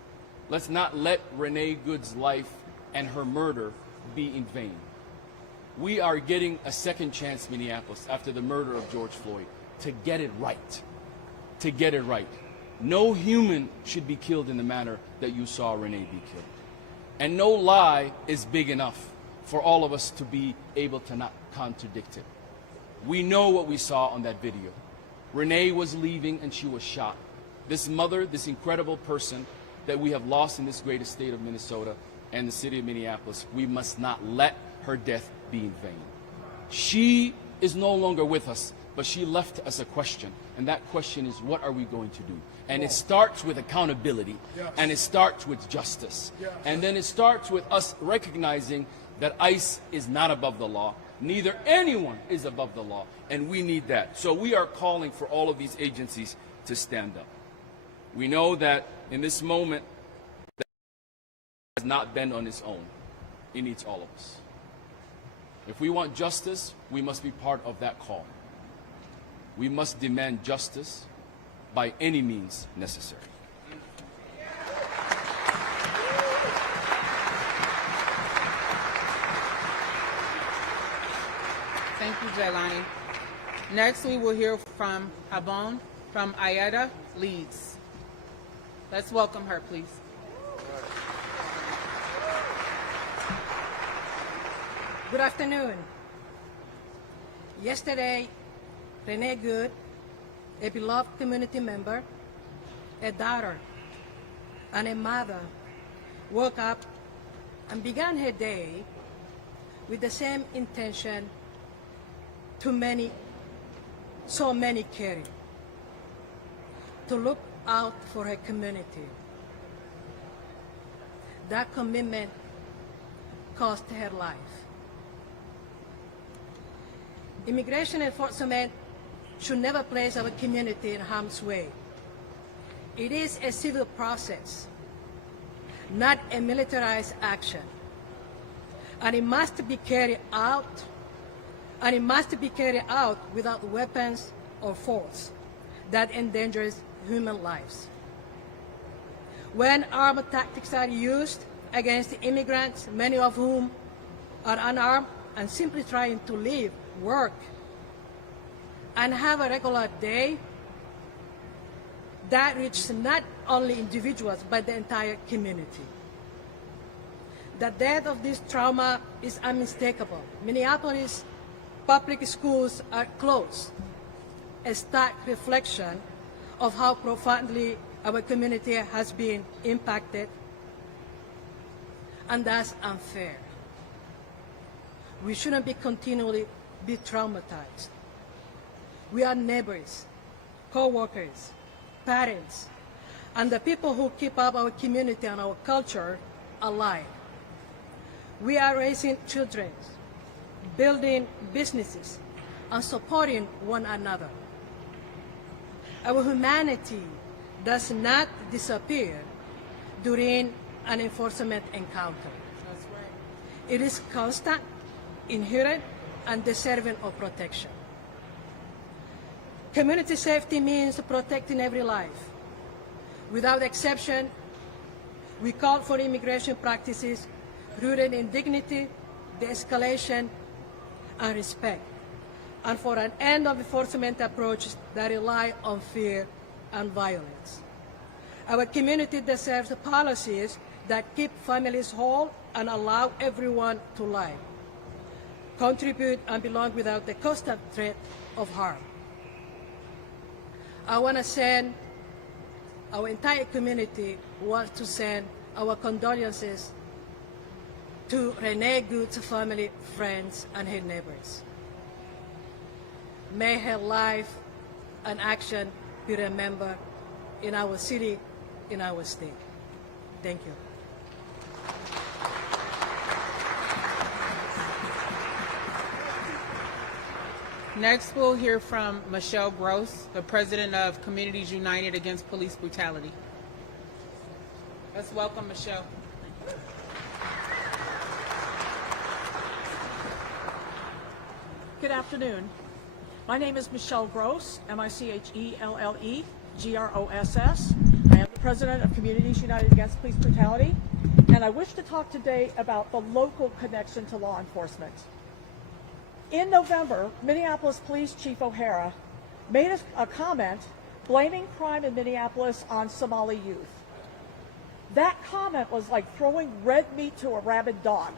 Let's not let Renee Good's life and her murder be in vain. We are getting a second chance, Minneapolis, after the murder of George Floyd, to get it right. To get it right. No human should be killed in the manner that you saw Renee be killed. And no lie is big enough for all of us to be able to not contradict it. We know what we saw on that video. Renee was leaving and she was shot. This mother, this incredible person that we have lost in this great state of Minnesota and the city of Minneapolis, we must not let her death be in vain. She is no longer with us, but she left us a question, and that question is, what are we going to do? And it starts with accountability, and it starts with justice, and then it starts with us recognizing that ICE is not above the law, neither anyone is above the law, and we need that. So we are calling for all of these agencies to stand up. We know that in this moment, that has not been on its own. It needs all of us. If we want justice, we must be part of that call. We must demand justice by any means necessary. Thank you, Jelani. Next, we will hear from Abon from Ayeda, Leeds. Let's welcome her, please. Good afternoon. Yesterday, Renee Good, a beloved community member, a daughter, and a mother, woke up and began her day with the same intention so many carry, to look out for her community. That commitment cost her life. Immigration enforcement should never place our community in harm's way. It is a civil process, not a militarized action. And it must be carried out, without weapons or force that endangers human lives. When armed tactics are used against immigrants, many of whom are unarmed and simply trying to live, work, and have a regular day, that reaches not only individuals but the entire community. The depth of this trauma is unmistakable. Minneapolis public schools are closed, a stark reflection of how profoundly our community has been impacted, and that's unfair. We shouldn't be continually be traumatized. We are neighbors, co-workers, parents, and the people who keep up our community and our culture alive. We are raising children, building businesses, and supporting one another. Our humanity does not disappear during an enforcement encounter. That's right. It is constant, inherent, and deserving of protection. Community safety means protecting every life. Without exception, we call for immigration practices rooted in dignity, de-escalation, and respect, and for an end of enforcement approach that rely on fear and violence. Our community deserves policies that keep families whole and allow everyone to live, contribute, and belong without the constant threat of harm. I want to send, our entire community wants to send our condolences to Renee Good's family, friends, and her neighbors. May her life and action be remembered in our city, in our state. Thank you. Next, we'll hear from Michelle Gross, the president of Communities United Against Police Brutality. Let's welcome Michelle. Good afternoon. My name is Michelle Gross, M-I-C-H-E-L-L-E-G-R-O-S-S. I am the president of Communities United Against Police Brutality, and I wish to talk today about the local connection to law enforcement. In November, Minneapolis Police Chief O'Hara made a comment blaming crime in Minneapolis on Somali youth. That comment was like throwing red meat to a rabid dog.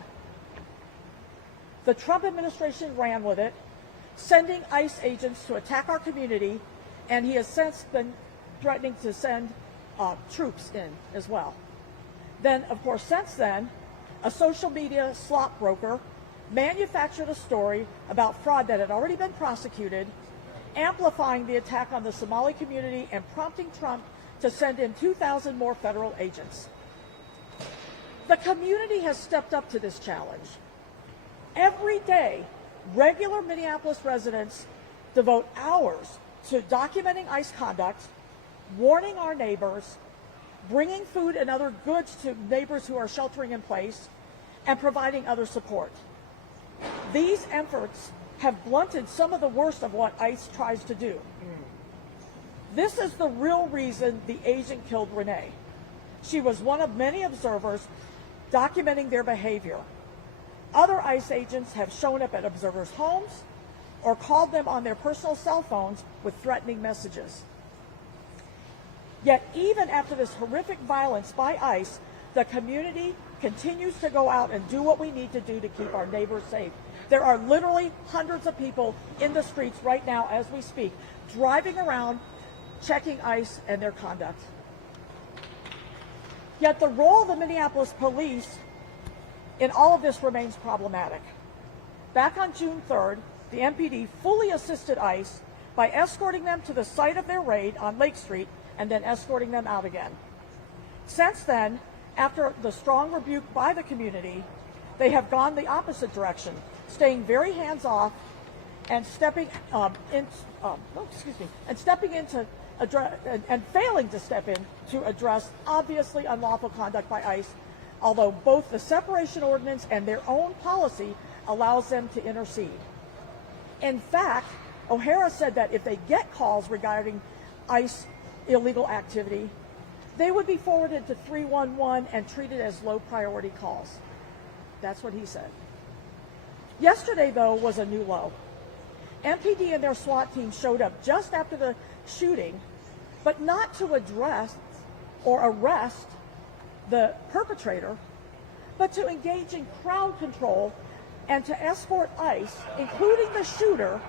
The Trump administration ran with it, sending ICE agents to attack our community, and he has since been threatening to send troops in as well. Then, of course, since then, a social media slop broker manufactured a story about fraud that had already been prosecuted, amplifying the attack on the Somali community and prompting Trump to send in 2,000 more federal agents. The community has stepped up to this challenge. Every day, regular Minneapolis residents devote hours to documenting ICE conduct, warning our neighbors, bringing food and other goods to neighbors who are sheltering in place, and providing other support. These efforts have blunted some of the worst of what ICE tries to do. This is the real reason the agent killed Renee. She was one of many observers documenting their behavior. Other ICE agents have shown up at observers' homes or called them on their personal cell phones with threatening messages. Yet even after this horrific violence by ICE, the community continues to go out and do what we need to do to keep our neighbors safe. There are literally hundreds of people in the streets right now as we speak, driving around, checking ICE and their conduct. Yet the role of the Minneapolis police in all of this remains problematic. Back on June 3rd, the MPD fully assisted ICE by escorting them to the site of their raid on Lake Street and then escorting them out again. Since then, after the strong rebuke by the community, they have gone the opposite direction, staying very hands-off and stepping failing to step in to address obviously unlawful conduct by ICE, although both the separation ordinance and their own policy allows them to intercede. In fact, O'Hara said that if they get calls regarding ICE illegal activity, they would be forwarded to 311 and treated as low priority calls. That's what he said. Yesterday, though, was a new low. MPD and their SWAT team showed up just after the shooting, but not to address or arrest the perpetrator, but to engage in crowd control and to escort ICE, including the shooter,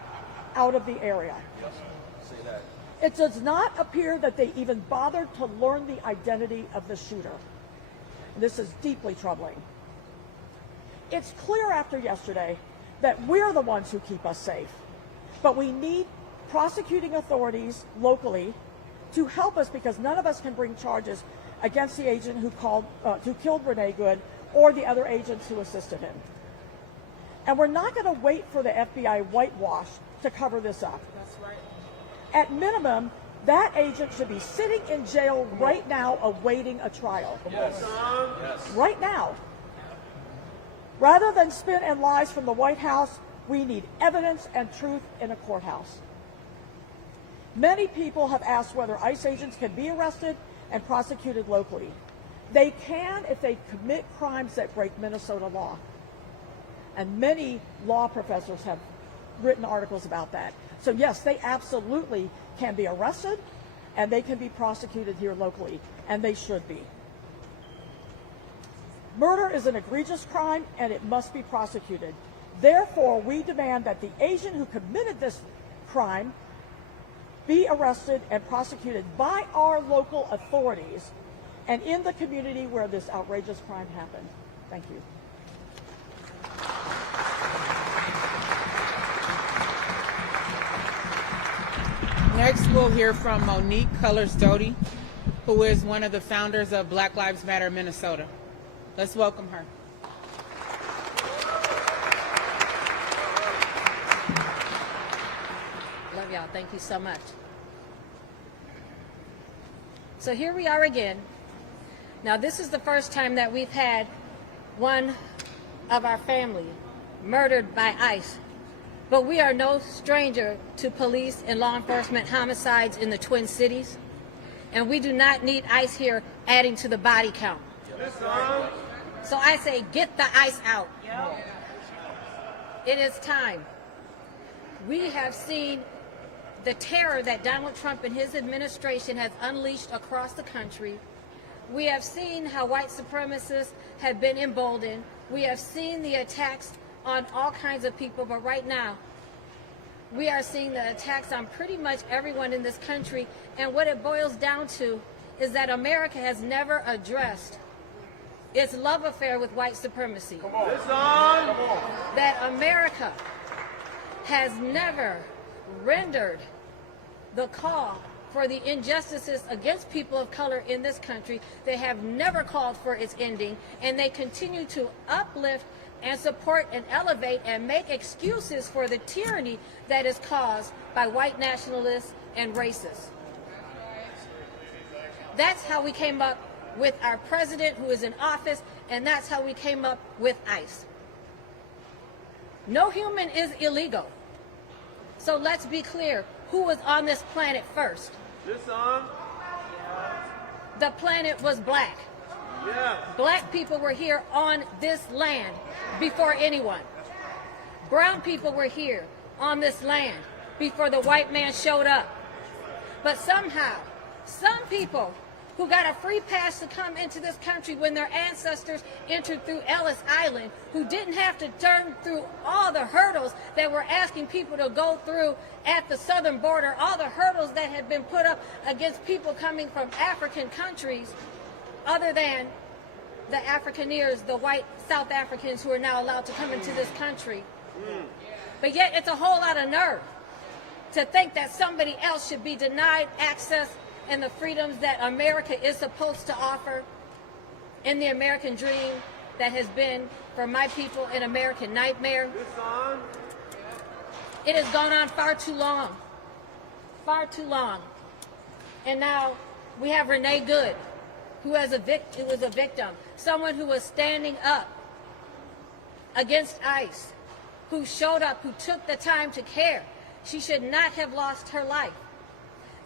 out of the area. It does not appear that they even bothered to learn the identity of the shooter. This is deeply troubling. It's clear after yesterday that we're the ones who keep us safe, but we need prosecuting authorities locally to help us, because none of us can bring charges against the agent who killed Renee Good or the other agents who assisted him. And we're not going to wait for the FBI whitewash to cover this up. That's right. At minimum, That agent should be sitting in jail right now awaiting a trial. Yes. Yes. Right now. Rather than spin and lies from the White House, we need evidence and truth in a courthouse. Many people have asked whether ICE agents can be arrested and prosecuted locally. They can if they commit crimes that break Minnesota law. And many law professors have written articles about that. So yes, they absolutely can be arrested and they can be prosecuted here locally, and they should be. Murder is an egregious crime and it must be prosecuted. Therefore, we demand that the agent who committed this crime be arrested and prosecuted by our local authorities and in the community where this outrageous crime happened. Thank you. Next, we'll hear from Monique Cullors-Doty, who is one of the founders of Black Lives Matter Minnesota. Let's welcome her. Love y'all. Thank you so much. So here we are again. Now, this is the first time that we've had one of our family murdered by ICE. But we are no stranger to police and law enforcement homicides in the Twin Cities. And we do not need ICE here adding to the body count. So I say, get the ICE out. It is time. We have seen the terror that Donald Trump and his administration has unleashed across the country. We have seen how white supremacists have been emboldened. We have seen the attacks on all kinds of people, but right now, we are seeing the attacks on pretty much everyone in this country, and what it boils down to is that America has never addressed its love affair with white supremacy. Come on. That America has never rendered the call for the injustices against people of color in this country. They have never called for its ending, and they continue to uplift and support and elevate and make excuses for the tyranny that is caused by white nationalists and racists. That's how we came up with our president who is in office, and that's how we came up with ICE. No human is illegal. So let's be clear, who was on this planet first? The planet was black. Black people were here on this land before anyone. Brown people were here on this land before the white man showed up. But somehow, some people who got a free pass to come into this country when their ancestors entered through Ellis Island, who didn't have to turn through all the hurdles that we're asking people to go through at the southern border, all the hurdles that had been put up against people coming from African countries, other than the Afrikaners, the white South Africans who are now allowed to come into this country. But yet it's a whole lot of nerve to think that somebody else should be denied access and the freedoms that America is supposed to offer in the American dream that has been, for my people, an American nightmare. It has gone on far too long. Far too long. And now we have Renee Good, who was a victim, someone who was standing up against ICE, who showed up, who took the time to care. She should not have lost her life.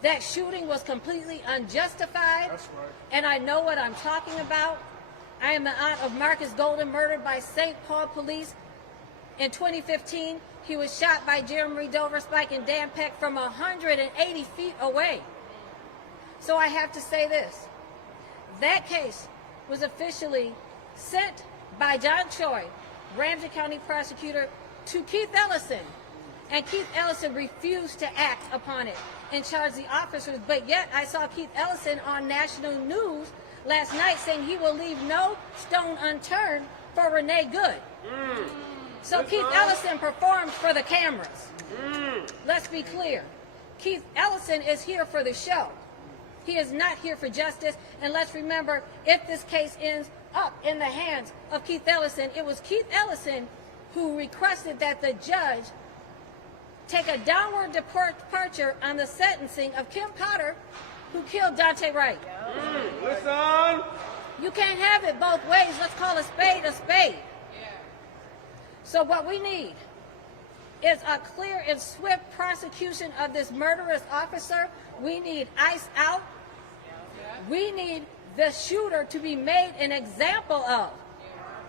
That shooting was completely unjustified. That's right. And I know what I'm talking about. I am the aunt of Marcus Golden, murdered by St. Paul police. In 2015, he was shot by Jeremy Doverspike and Dan Peck from 180 feet away. So I have to say this. That case was officially sent by John Choi, Ramsey County prosecutor, to Keith Ellison. And Keith Ellison refused to act upon it and charge the officers. But yet I saw Keith Ellison on national news last night saying he will leave no stone unturned for Renee Good. So Keith Ellison performed for the cameras. Let's be clear. Keith Ellison is here for the show. He is not here for justice. And let's remember, if this case ends up in the hands of Keith Ellison, it was Keith Ellison who requested that the judge take a downward departure on the sentencing of Kim Potter, who killed Dante Wright. Listen! You can't have it both ways. Let's call a spade a spade. So what we need is a clear and swift prosecution of this murderous officer. We need ICE out. We need the shooter to be made an example of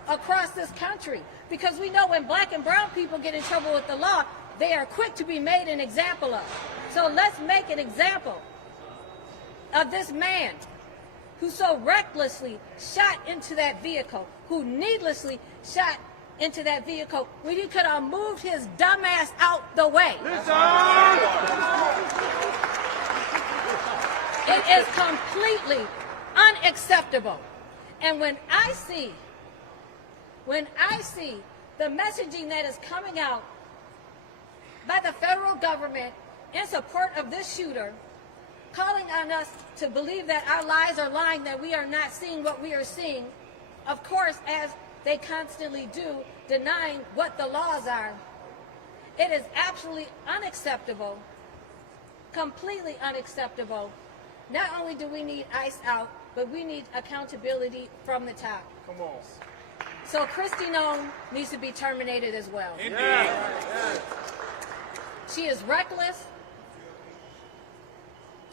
across this country. Because we know when black and brown people get in trouble with the law, they are quick to be made an example of. So let's make an example of this man who so recklessly shot into that vehicle, who needlessly shot into that vehicle when he could have moved his dumb ass out the way. It is completely unacceptable. And when I see the messaging that is coming out by the federal government in support of this shooter, calling on us to believe that our lies are lying, that we are not seeing what we are seeing, of course, as they constantly do, denying what the laws are, it is absolutely unacceptable, completely unacceptable. Not only do we need ICE out, but we need accountability from the top. Come on. So Kristi Noem needs to be terminated as well. Yes. She is reckless,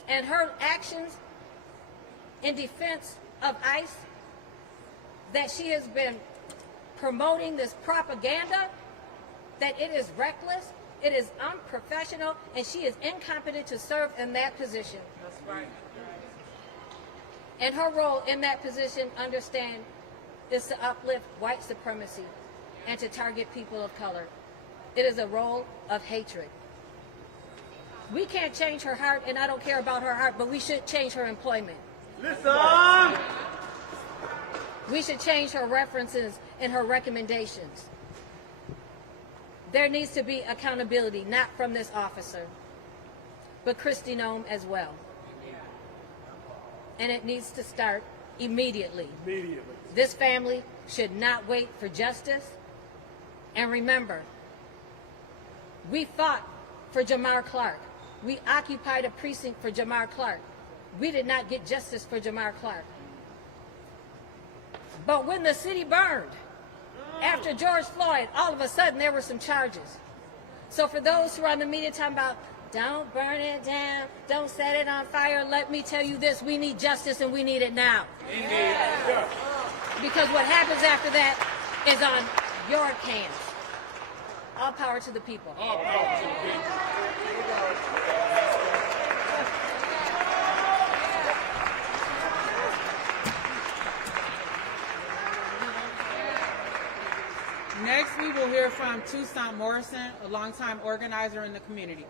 and her actions in defense of ICE, that she has been promoting this propaganda, that it is reckless, it is unprofessional, and she is incompetent to serve in that position. That's right. And her role in that position, understand, is to uplift white supremacy and to target people of color. It is a role of hatred. We can't change her heart, and I don't care about her heart, but we should change her employment. Listen! We should change her references and her recommendations. There needs to be accountability, not from this officer, but Kristi Noem as well. And it needs to start immediately. This family should not wait for justice. And remember, we fought for Jamar Clark. We occupied a precinct for Jamar Clark. We did not get justice for Jamar Clark. But when the city burned, after George Floyd, all of a sudden there were some charges. So for those who are on the media talking about, don't burn it down, don't set it on fire, let me tell you this, we need justice and we need it now. Indeed. Because what happens after that is on your hands. All power to the people. All power to the people. Next, we will hear from Toussaint Morrison, a longtime organizer in the community.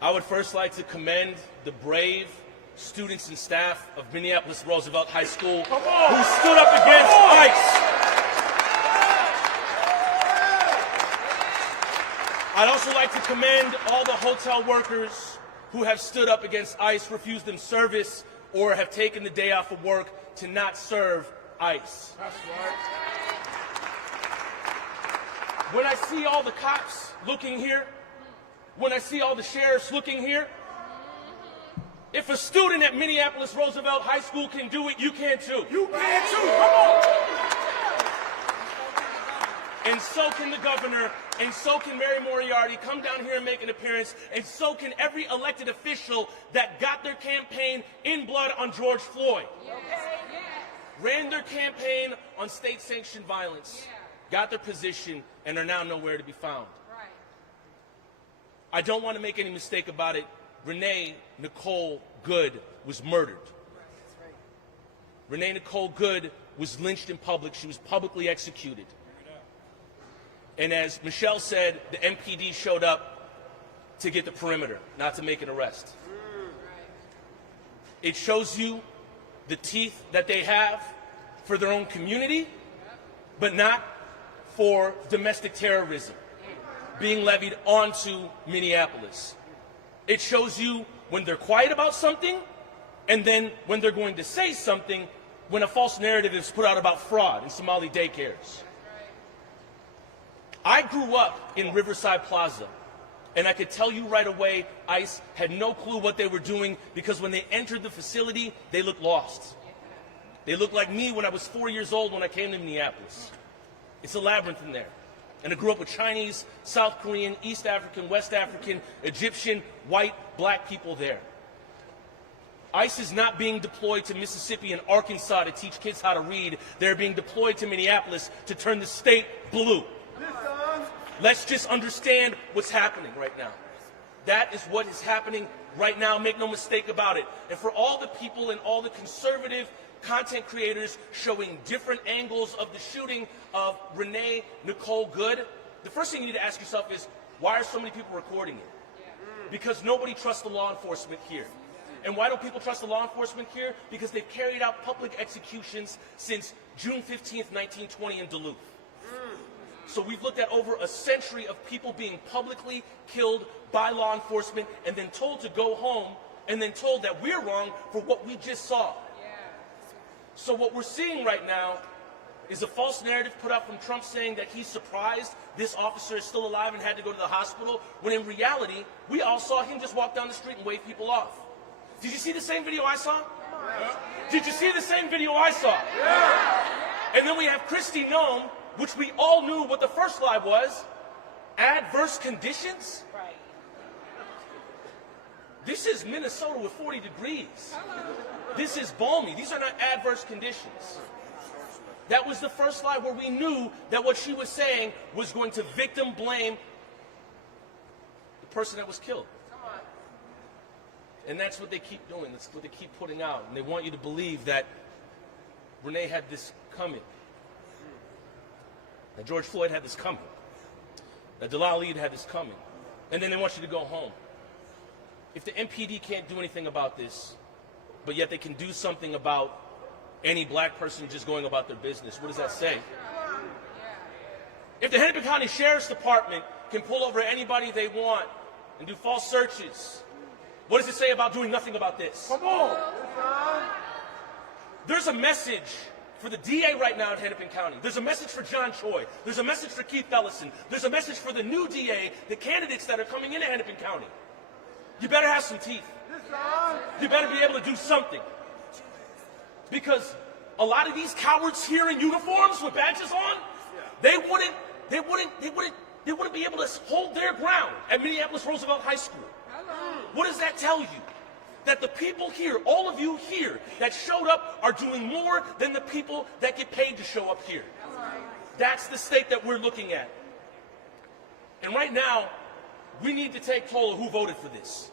I would first like to commend the brave students and staff of Minneapolis Roosevelt High School who stood up against ICE. I'd also like to commend all the hotel workers who have stood up against ICE, refused them service, or have taken the day off of work to not serve ICE. That's right. When I see all the cops looking here, when I see all the sheriffs looking here, if a student at Minneapolis Roosevelt High School can do it, you can too. You can too. Come on. And so can the governor, and so can Mary Moriarty come down here and make an appearance, and so can every elected official that got their campaign in blood on George Floyd. Ran their campaign on state-sanctioned violence, got their position, and are now nowhere to be found. I don't want to make any mistake about it. Renee Nicole Good was murdered. Renee Nicole Good was lynched in public. She was publicly executed. And as Michelle said, the MPD showed up to get the perimeter, not to make an arrest. It shows you the teeth that they have for their own community, but not for domestic terrorism being levied onto Minneapolis. It shows you when they're quiet about something, and then when they're going to say something, when a false narrative is put out about fraud in Somali daycares. I grew up in Riverside Plaza, and I could tell you right away, ICE had no clue what they were doing, because when they entered the facility, they looked lost. They looked like me when I was 4 years old when I came to Minneapolis. It's a labyrinth in there. And I grew up with Chinese, South Korean, East African, West African, Egyptian, white, black people there. ICE is not being deployed to Mississippi and Arkansas to teach kids how to read. They're being deployed to Minneapolis to turn the state blue. Let's just understand what's happening right now. That is what is happening right now. Make no mistake about it. And for all the people and all the conservative content creators showing different angles of the shooting of Renee Nicole Good, the first thing you need to ask yourself is, why are so many people recording it? Because nobody trusts the law enforcement here. And why don't people trust the law enforcement here? Because they've carried out public executions since June 15th, 1920 in Duluth. So we've looked at over a century of people being publicly killed by law enforcement and then told to go home and then told that we're wrong for what we just saw. So what we're seeing right now is a false narrative put out from Trump saying that he's surprised this officer is still alive and had to go to the hospital, when in reality, we all saw him just walk down the street and wave people off. Did you see the same video I saw? Did you see the same video I saw? And then we have Kristi Noem, which we all knew what the first lie was, adverse conditions. This is Minnesota with 40 degrees. This is balmy. These are not adverse conditions. That was the first lie, where we knew that what she was saying was going to victim blame the person that was killed. And that's what they keep doing. That's what they keep putting out. And they want you to believe that Renee had this coming. That George Floyd had this coming. That Delali had this coming. And then they want you to go home. If the MPD can't do anything about this, but yet they can do something about any black person just going about their business, what does that say? If the Hennepin County Sheriff's Department can pull over anybody they want and do false searches, what does it say about doing nothing about this? Come on! There's a message for the DA right now in Hennepin County. There's a message for John Choi. There's a message for Keith Ellison. There's a message for the new DA, the candidates that are coming into Hennepin County. You better have some teeth. You better be able to do something. Because a lot of these cowards here in uniforms with badges on, they wouldn't be able to hold their ground at Minneapolis Roosevelt High School. What does that tell you? That the people here, all of you here that showed up, are doing more than the people that get paid to show up here. That's the state that we're looking at. And right now, we need to take toll of who voted for this.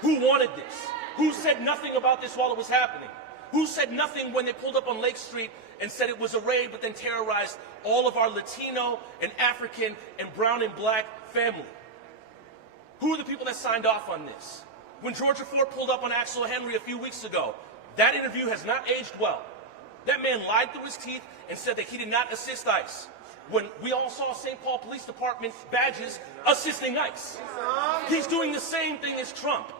Who wanted this? Who said nothing about this while it was happening? Who said nothing when they pulled up on Lake Street and said it was a raid, but then terrorized all of our Latino and African and brown and black family? Who are the people that signed off on this? When Georgia Ford pulled up on Axel Henry a few weeks ago, that interview has not aged well. That man lied through his teeth and said that he did not assist ICE, when we all saw St. Paul Police Department badges assisting ICE. He's doing the same thing as Trump.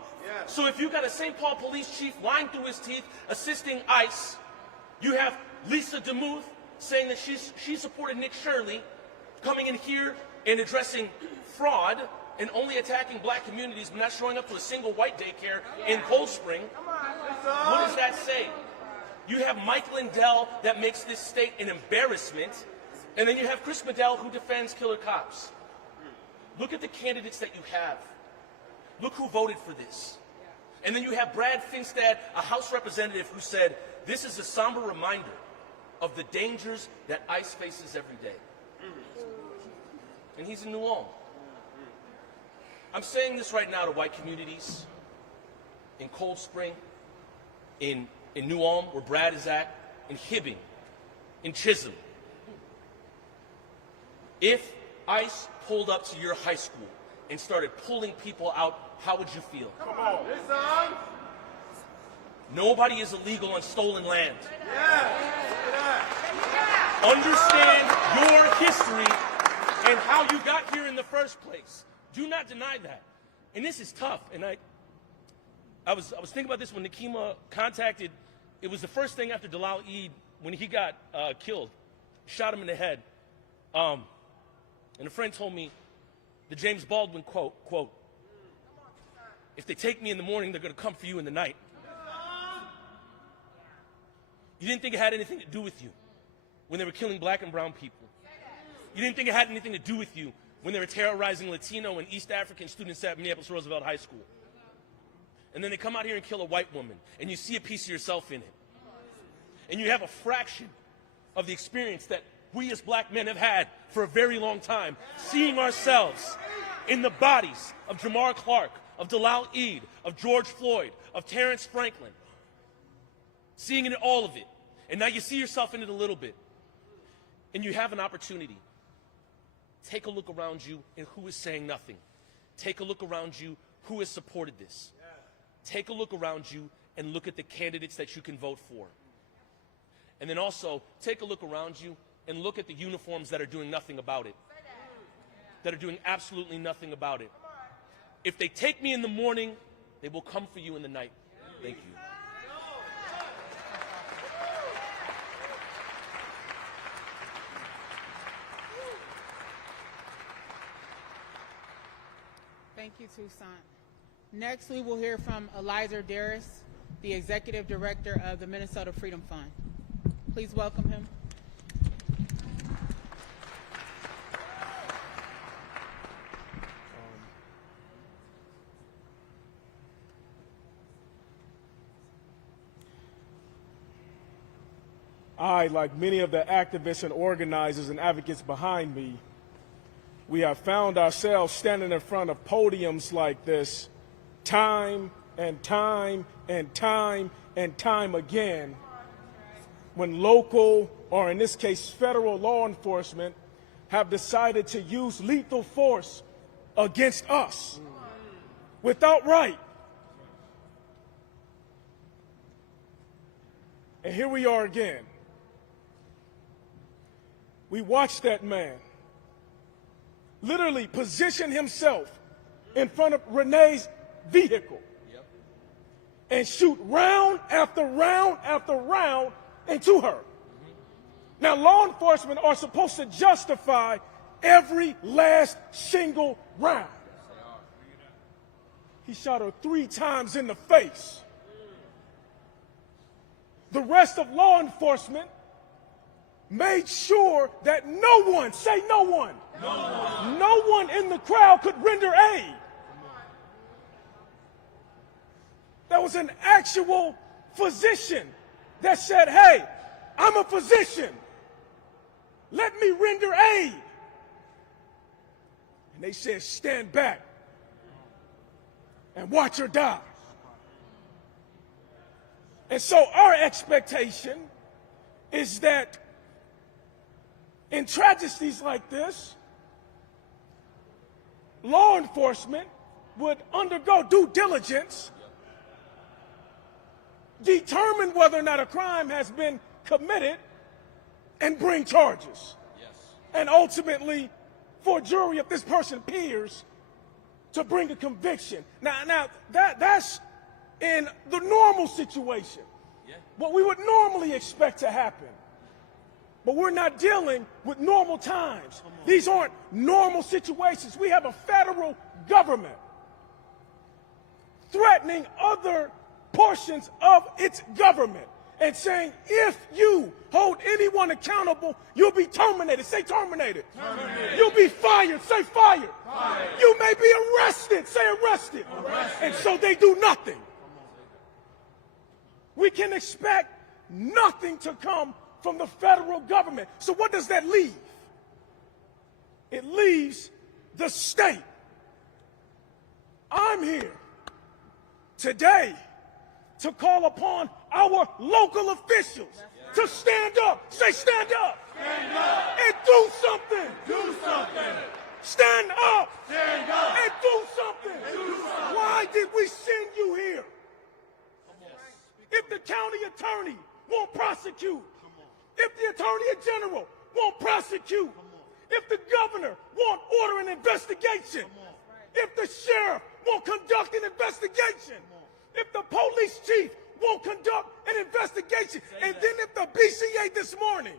So if you got a St. Paul police chief lying through his teeth assisting ICE, you have Lisa DeMuth saying that she supported Nick Shirley, coming in here and addressing fraud and only attacking black communities but not showing up to a single white daycare in Cold Spring. What does that say? You have Mike Lindell that makes this state an embarrassment, and then you have Chris Medell who defends killer cops. Look at the candidates that you have. Look who voted for this. And then you have Brad Finstad, a House representative, who said, this is a somber reminder of the dangers that ICE faces every day. And he's in New Ulm. I'm saying this right now to white communities in Cold Spring, in New Ulm, where Brad is at, in Hibbing, in Chisholm. If ICE pulled up to your high school and started pulling people out, how would you feel? Come on. Nobody is illegal on stolen land. Understand your history and how you got here in the first place. Do not deny that. And this is tough. And I was thinking about this when Nikema contacted It was the first thing after Dalal Eid when he got killed, shot him in the head. And a friend told me the James Baldwin quote, if they take me in the morning, they're going to come for you in the night. You didn't think it had anything to do with you when they were killing black and brown people. You didn't think it had anything to do with you when they were terrorizing Latino and East African students at Minneapolis Roosevelt High School. And then they come out here and kill a white woman, and you see a piece of yourself in it. And you have a fraction of the experience that we as black men have had for a very long time, seeing ourselves in the bodies of Jamar Clark, of Dalal Eid, of George Floyd, of Terrence Franklin, seeing in all of it. And now you see yourself in it a little bit. And you have an opportunity. Take a look around you and who is saying nothing. Take a look around you who has supported this. Take a look around you and look at the candidates that you can vote for. And then also take a look around you and look at the uniforms that are doing nothing about it. That are doing absolutely nothing about it. If they take me in the morning, they will come for you in the night. Thank you. Thank you, Toussaint. Next, we will hear from Eliza Darris, the Executive Director of the Minnesota Freedom Fund. Please welcome him. I, like many of the activists and organizers and advocates behind me, we have found ourselves standing in front of podiums like this time and time and time and time again when local, or in this case federal law enforcement, have decided to use lethal force against us without right. And here we are again. We watched that man literally position himself in front of Renee's vehicle and shoot round after round after round into her. Now, law enforcement are supposed to justify every last single round. He shot her 3 times in the face. The rest of law enforcement made sure that no one, say no one, no one in the crowd could render aid. There was an actual physician that said, hey, I'm a physician. Let me render aid. And they said, stand back and watch her die. And so our expectation is that in tragedies like this, law enforcement would undergo due diligence, determine whether or not a crime has been committed, and bring charges. And ultimately, for a jury, if this person appears, to bring a conviction. Now that's in the normal situation, what we would normally expect to happen. But we're not dealing with normal times. These aren't normal situations. We have a federal government threatening other portions of its government and saying, if you hold anyone accountable, you'll be terminated. Say terminated. Terminated. You'll be fired. Say fired. Fired. You may be arrested. Say arrested. Arrested. And so they do nothing. We can expect nothing to come from the federal government. So what does that leave? It leaves the state. I'm here today to call upon our local officials to stand up. Say stand up. Stand up. And do something. Do something. Stand up. Stand up. And do something. Do something. Why did we send you here? If the county attorney won't prosecute, if the attorney general won't prosecute, if the governor won't order an investigation, if the sheriff won't conduct an investigation, if the police chief won't conduct an investigation. And then if the BCA this morning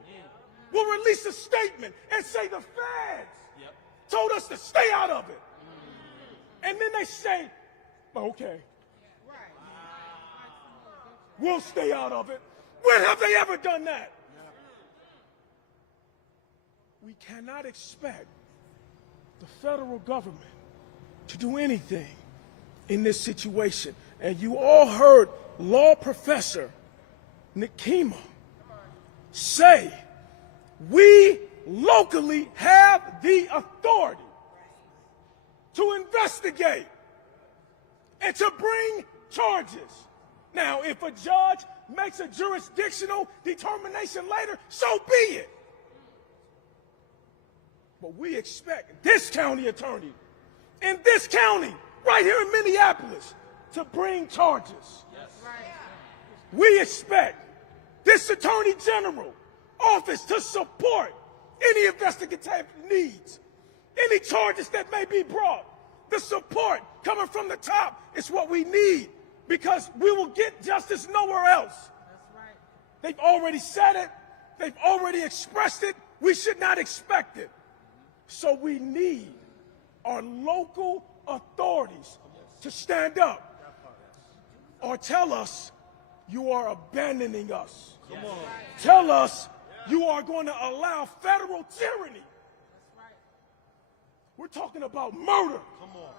will release a statement and say the feds told us to stay out of it. And then they say, okay, we'll stay out of it. When have they ever done that? We cannot expect the federal government to do anything in this situation. And you all heard law professor Nikema say, we locally have the authority to investigate and to bring charges. Now, if a judge makes a jurisdictional determination later, so be it. But we expect this county attorney in this county, right here in Minneapolis, to bring charges. Yes. We expect this Attorney General office to support any investigative needs, any charges that may be brought. The support coming from the top is what we need, because we will get justice nowhere else. That's right. They've already said it. They've already expressed it. We should not expect it. So we need our local authorities to stand up or tell us you are abandoning us. Come on. Tell us you are going to allow federal tyranny. That's right. We're talking about murder. Come on.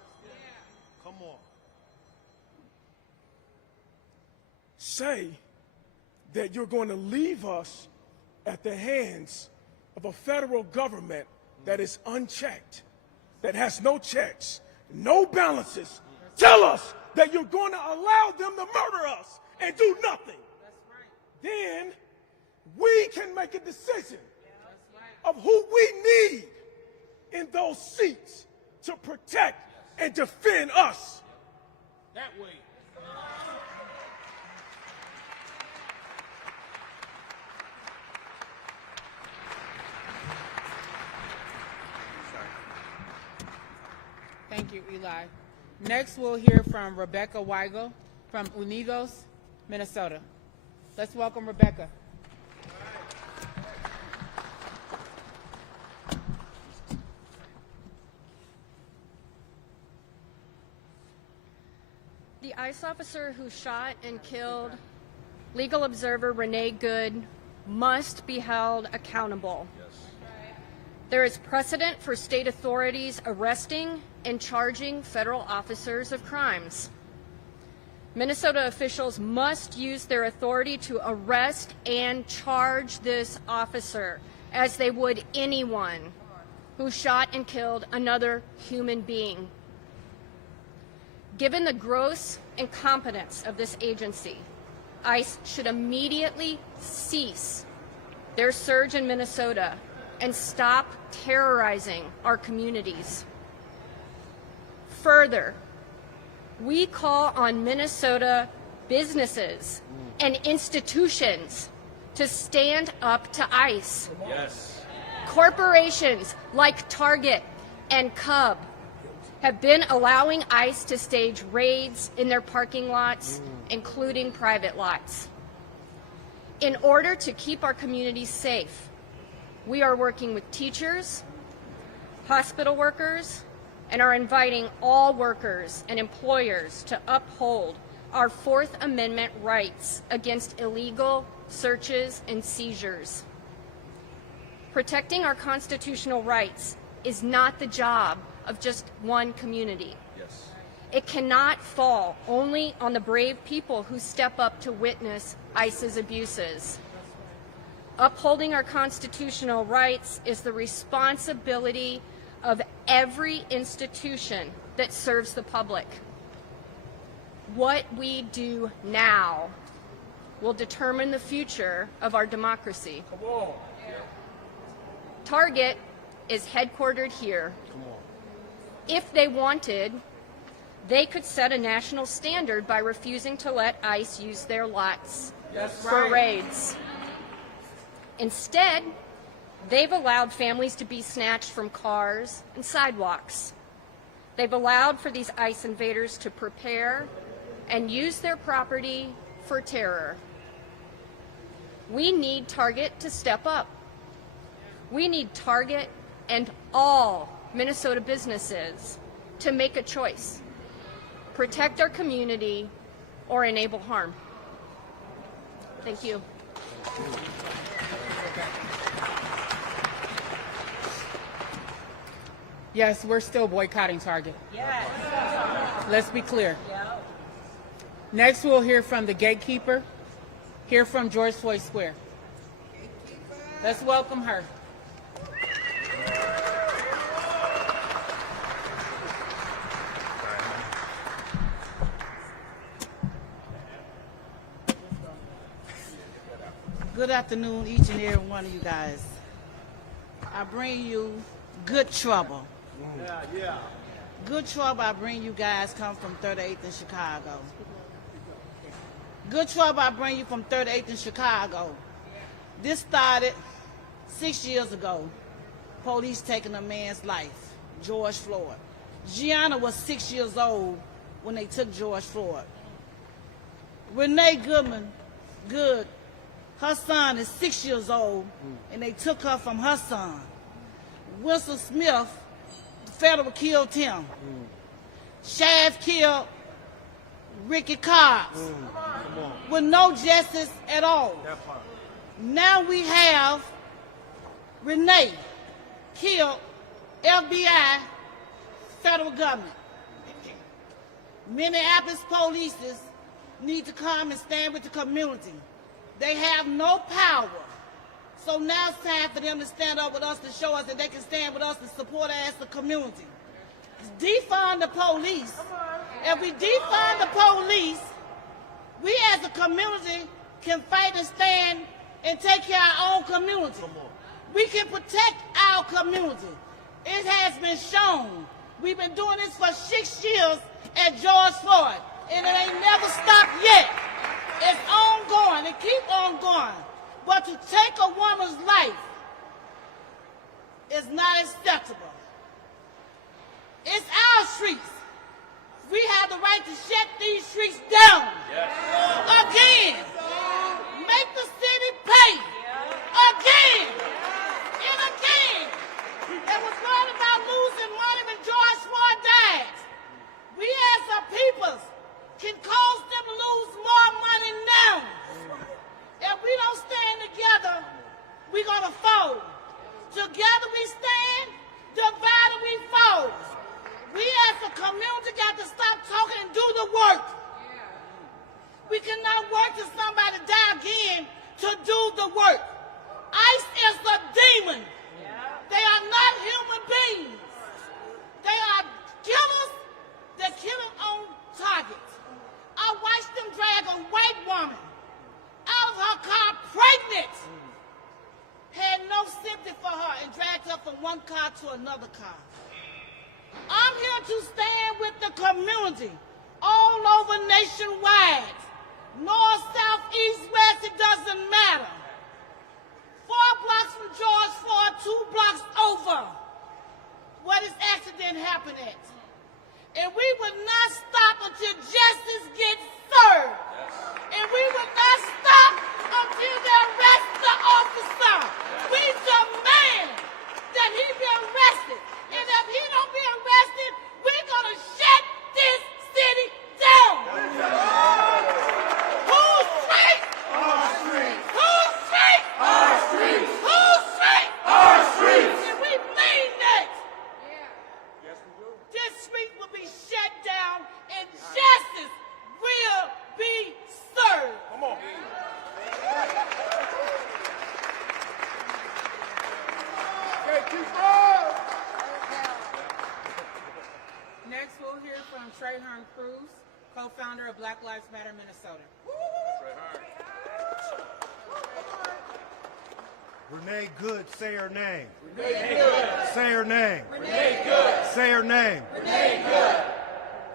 Come on. Say that you're going to leave us at the hands of a federal government that is unchecked, that has no checks, no balances. Tell us that you're going to allow them to murder us and do nothing. Then we can make a decision of who we need in those seats to protect and defend us. That way. Thank you, Eli. Next, we'll hear from Rebecca Weigel from Unidos, Minnesota. Let's welcome Rebecca. The ICE officer who shot and killed legal observer Renee Good must be held accountable. There is precedent for state authorities arresting and charging federal officers of crimes. Minnesota officials must use their authority to arrest and charge this officer as they would anyone who shot and killed another human being. Given the gross incompetence of this agency, ICE should immediately cease their surge in Minnesota and stop terrorizing our communities. Further, we call on Minnesota businesses and institutions to stand up to ICE. Yes. Corporations like Target and Cub have been allowing ICE to stage raids in their parking lots, including private lots. In order to keep our communities safe, we are working with teachers, hospital workers, and are inviting all workers and employers to uphold our Fourth Amendment rights against illegal searches and seizures. Protecting our constitutional rights is not the job of just one community. Yes. It cannot fall only on the brave people who step up to witness ICE's abuses. Upholding our constitutional rights is the responsibility of every institution that serves the public. What we do now will determine the future of our democracy. Come on. Target is headquartered here. Come on. If they wanted, they could set a national standard by refusing to let ICE use their lots for raids. Instead, they've allowed families to be snatched from cars and sidewalks. They've allowed for these ICE invaders to prepare and use their property for terror. We need Target to step up. We need Target and all Minnesota businesses to make a choice. Protect our community or enable harm. Thank you. Yes, we're still boycotting Target. Yes. Let's be clear. Next, we'll hear from the gatekeeper, hear from George Floyd Square. Let's welcome her. Good afternoon, each and every one of you guys. I bring you good trouble. Good trouble I bring you guys come from 38th in Chicago. Good trouble I bring you from 38th in Chicago. This started 6 years ago. Police taking a man's life, George Floyd. Gianna was 6 years old when they took George Floyd. Renee Good, her son is 6 years old, and they took her from her son. Winston Smith, the federal killed him. Shaft killed Ricky Cobbs with no justice at all. Now we have Renee killed FBI, federal government. Minneapolis police need to come and stand with the community. They have no power. So now it's time for them to stand up with us to show us that they can stand with us to support us as the community. Defund the police. If we defund the police, we as a community can fight and stand and take care of our own community. We can protect our community. It has been shown. We've been doing this for 6 years at George Floyd, and it ain't never stopped yet. It's ongoing. It keep on going. But to take a woman's life is not acceptable. It's our streets. We have the right to shut these streets down. Again. Make the city pay. Again. And again. It was not about losing money when George Floyd died. We as a people can cause them to lose more money now. If we don't stand together, we're going to fall. Together we stand, divided we fall. We as a community got to stop talking and do the work. We cannot work till somebody die again to do the work. ICE is a demon. They are not human beings. They are killers that kill them on target. I watched them drag a white woman out of her car pregnant. Had no sympathy for her and dragged her from one car to another car. I'm here to stand with the community all over nationwide. North, south, east, west, it doesn't matter. 4 blocks from George Floyd, 2 blocks over where this accident happened at. And we will not stop until justice gets served. And we will not stop until they arrest the officer. We demand that he be arrested. And if he don't be arrested, we're going to shut this city down. Whose street? Our street. Whose street? Our street. Whose street? Our street. And we mean that. Yes, we do. This street will be shut down and justice will be served. Come on. Next, we'll hear from Trayvon Cruz, co-founder of Black Lives Matter Minnesota. Renee Good, say her name. Renee Good. Say her name. Renee Good. Say her name. Renee Good.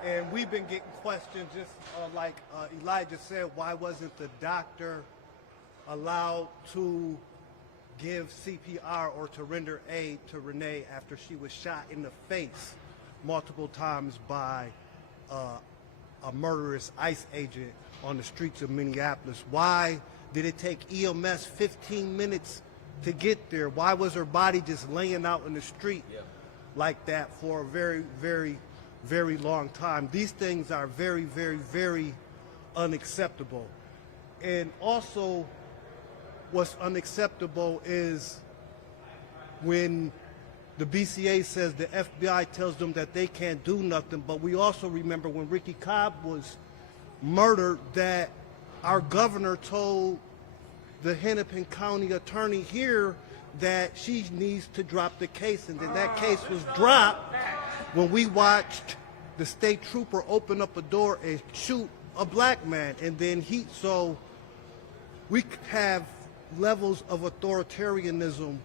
And we've been getting questions just like Elijah said, why wasn't the doctor allowed to give CPR or to render aid to Renee after she was shot in the face multiple times by a murderous ICE agent on the streets of Minneapolis? Why did it take EMS 15 minutes to get there? Why was her body just laying out in the street like that for a very, very, very long time? These things are very, very, very unacceptable. And also, what's unacceptable is when the BCA says the FBI tells them that they can't do nothing, but we also remember when Ricky Cobb was murdered that our governor told the Hennepin County attorney here that she needs to drop the case, and then that case was dropped when we watched the state trooper open up a door and shoot a black man. And then so we have levels of authoritarianism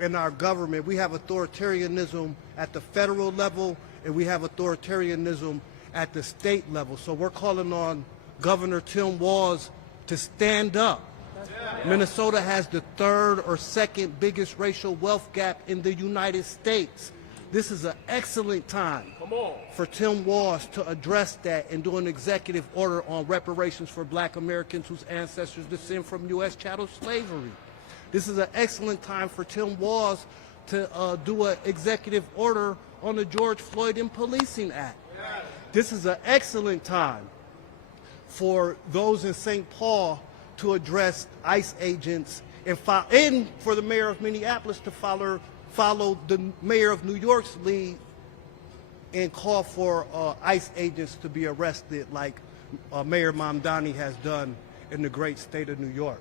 in our government. We have authoritarianism at the federal level, and we have authoritarianism at the state level. So we're calling on Governor Tim Walz to stand up. Minnesota has the third or second biggest racial wealth gap in the United States. This is an excellent time for Tim Walz to address that and do an executive order on reparations for black Americans whose ancestors descend from U.S. chattel slavery. This is an excellent time for Tim Walz to do an executive order on the George Floyd and Policing Act. This is an excellent time for those in St. Paul to address ICE agents and for the mayor of Minneapolis to follow the mayor of New York's lead and call for ICE agents to be arrested like Mayor Mamdani has done in the great state of New York.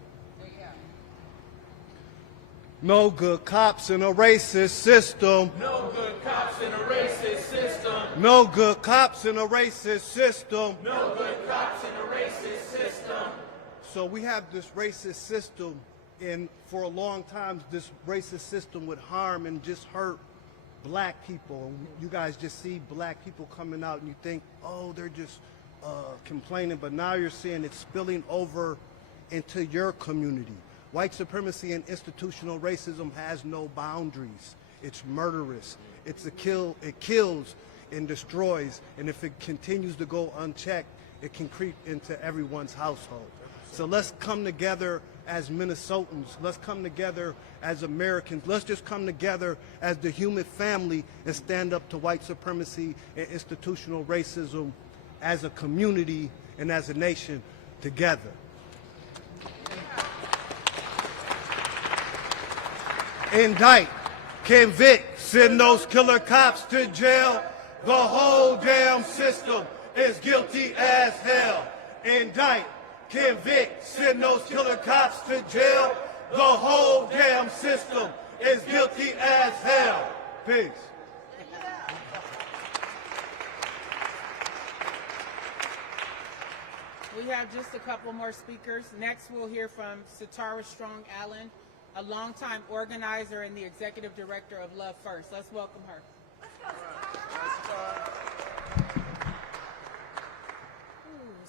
No good cops in a racist system. No good cops in a racist system. No good cops in a racist system. No good cops in a racist system. So we have this racist system, and for a long time, this racist system would harm and just hurt black people. You guys just see black people coming out, and you think, oh, they're just complaining, but now you're seeing it spilling over into your community. White supremacy and institutional racism has no boundaries. It's murderous. It kills and destroys, and if it continues to go unchecked, it can creep into everyone's household. So let's come together as Minnesotans. Let's come together as Americans. Let's just come together as the human family and stand up to white supremacy and institutional racism as a community and as a nation together. Indict, convict, send those killer cops to jail. The whole damn system is guilty as hell. Indict, convict, send those killer cops to jail. The whole damn system is guilty as hell. Peace. We have just a couple more speakers. Next, we'll hear from Satara Strong Allen, a longtime organizer and the executive director of Love First. Let's welcome her.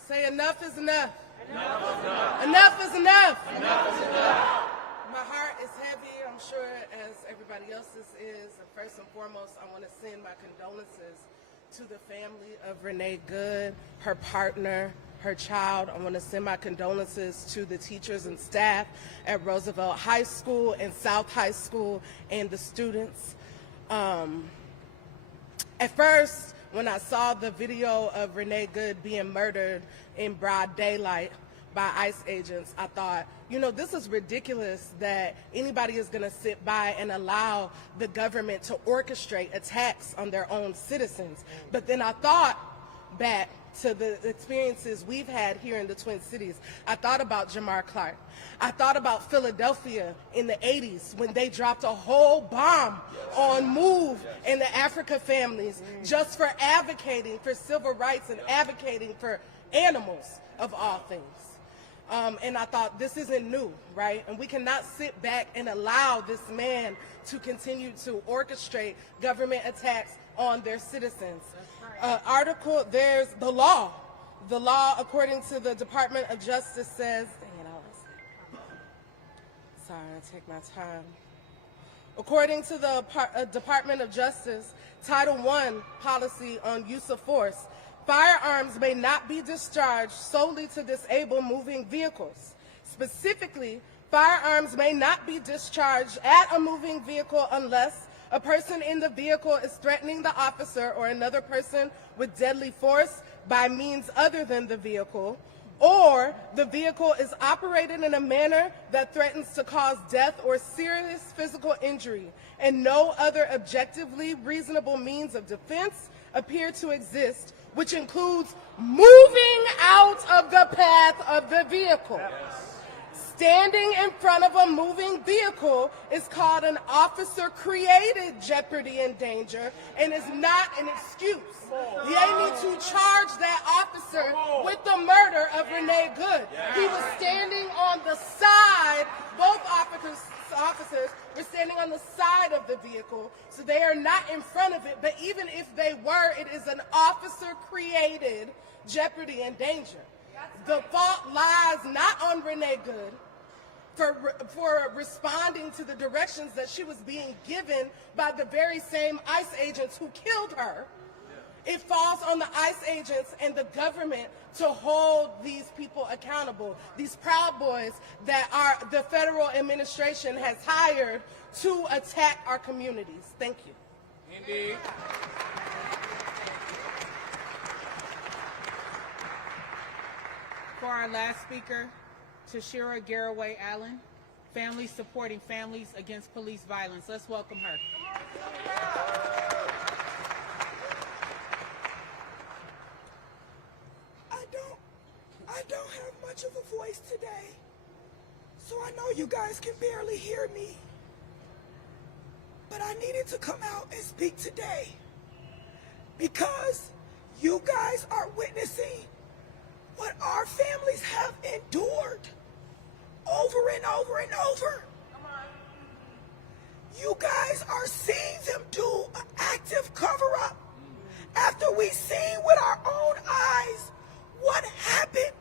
Say enough is enough. Enough is enough. Enough is enough. Enough is enough. My heart is heavy, I'm sure, as everybody else's is. And first and foremost, I want to send my condolences to the family of Renee Good, her partner, her child. I want to send my condolences to the teachers and staff at Roosevelt High School and South High School and the students. At first, when I saw the video of Renee Good being murdered in broad daylight by ICE agents, I thought, you know, this is ridiculous that anybody is going to sit by and allow the government to orchestrate attacks on their own citizens. But then I thought back to the experiences we've had here in the Twin Cities. I thought about Jamar Clark. I thought about Philadelphia in the 80s when they dropped a whole bomb on MOVE and the Africa families just for advocating for civil rights and advocating for animals of all things. And I thought, this isn't new, right? And we cannot sit back and allow this man to continue to orchestrate government attacks on their citizens. There's the law. The law, according to the Department of Justice, says, sorry, I take my time. According to the Department of Justice, Title I policy on use of force firearms may not be discharged solely to disable moving vehicles. Specifically, firearms may not be discharged at a moving vehicle unless a person in the vehicle is threatening the officer or another person with deadly force by means other than the vehicle, or the vehicle is operated in a manner that threatens to cause death or serious physical injury, and no other objectively reasonable means of defense appear to exist, which includes moving out of the path of the vehicle. Standing in front of a moving vehicle is called an officer-created jeopardy and danger and is not an excuse. They need to charge that officer with the murder of Renee Good. He was standing on the side, both officers were standing on the side of the vehicle, so they are not in front of it, but even if they were, it is an officer-created jeopardy and danger. The fault lies not on Renee Good, for responding to the directions that she was being given by the very same ICE agents who killed her. It falls on the ICE agents and the government to hold these people accountable, these Proud Boys that the federal administration has hired to attack our communities. Thank you. Indeed. For our last speaker, Tashira Garraway Allen, Families Supporting Families Against Police Violence. Let's welcome her. I don't have much of a voice today, so I know you guys can barely hear me. But I needed to come out and speak today because you guys are witnessing what our families have endured over and over and over. You guys are seeing them do an active cover-up after we've seen with our own eyes what happened.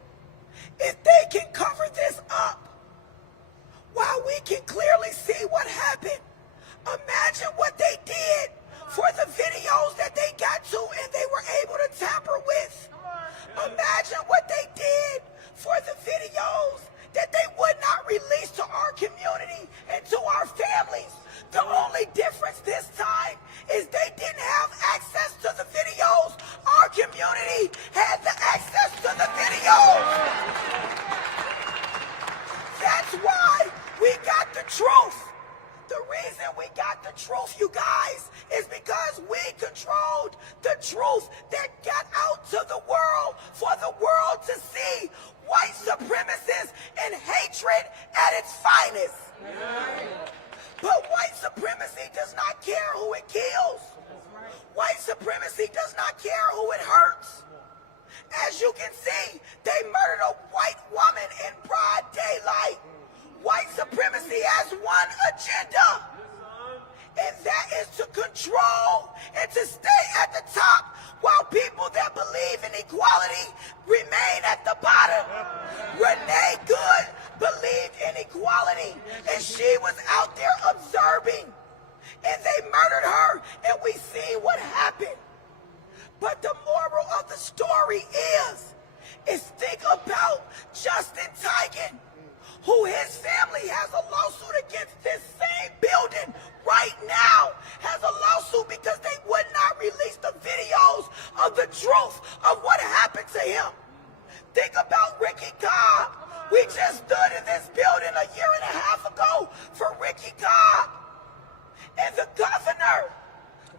If they can cover this up while we can clearly see what happened, imagine what they did for the videos that they got to and they were able to tamper with. Imagine what they did for the videos that they would not release to our community and to our families. The only difference this time is they didn't have access to the videos. Our community had the access to the videos. That's why we got the truth. The reason we got the truth, you guys, is because we controlled the truth that got out to the world for the world to see white supremacists and hatred at its finest. But white supremacy does not care who it kills. White supremacy does not care who it hurts. As you can see, they murdered a white woman in broad daylight. White supremacy has one agenda, and that is to control and to stay at the top while people that believe in equality remain at the bottom. Renee Good believed in equality, and she was out there observing, and they murdered her, and we see what happened. But the moral of the story is think about Justin Tigan, who his family has a lawsuit against this same building right now, has a lawsuit because they would not release the videos of the truth of what happened to him. Think about Ricky Cobb. We just stood in this building a year and a half ago for Ricky Cobb. And the governor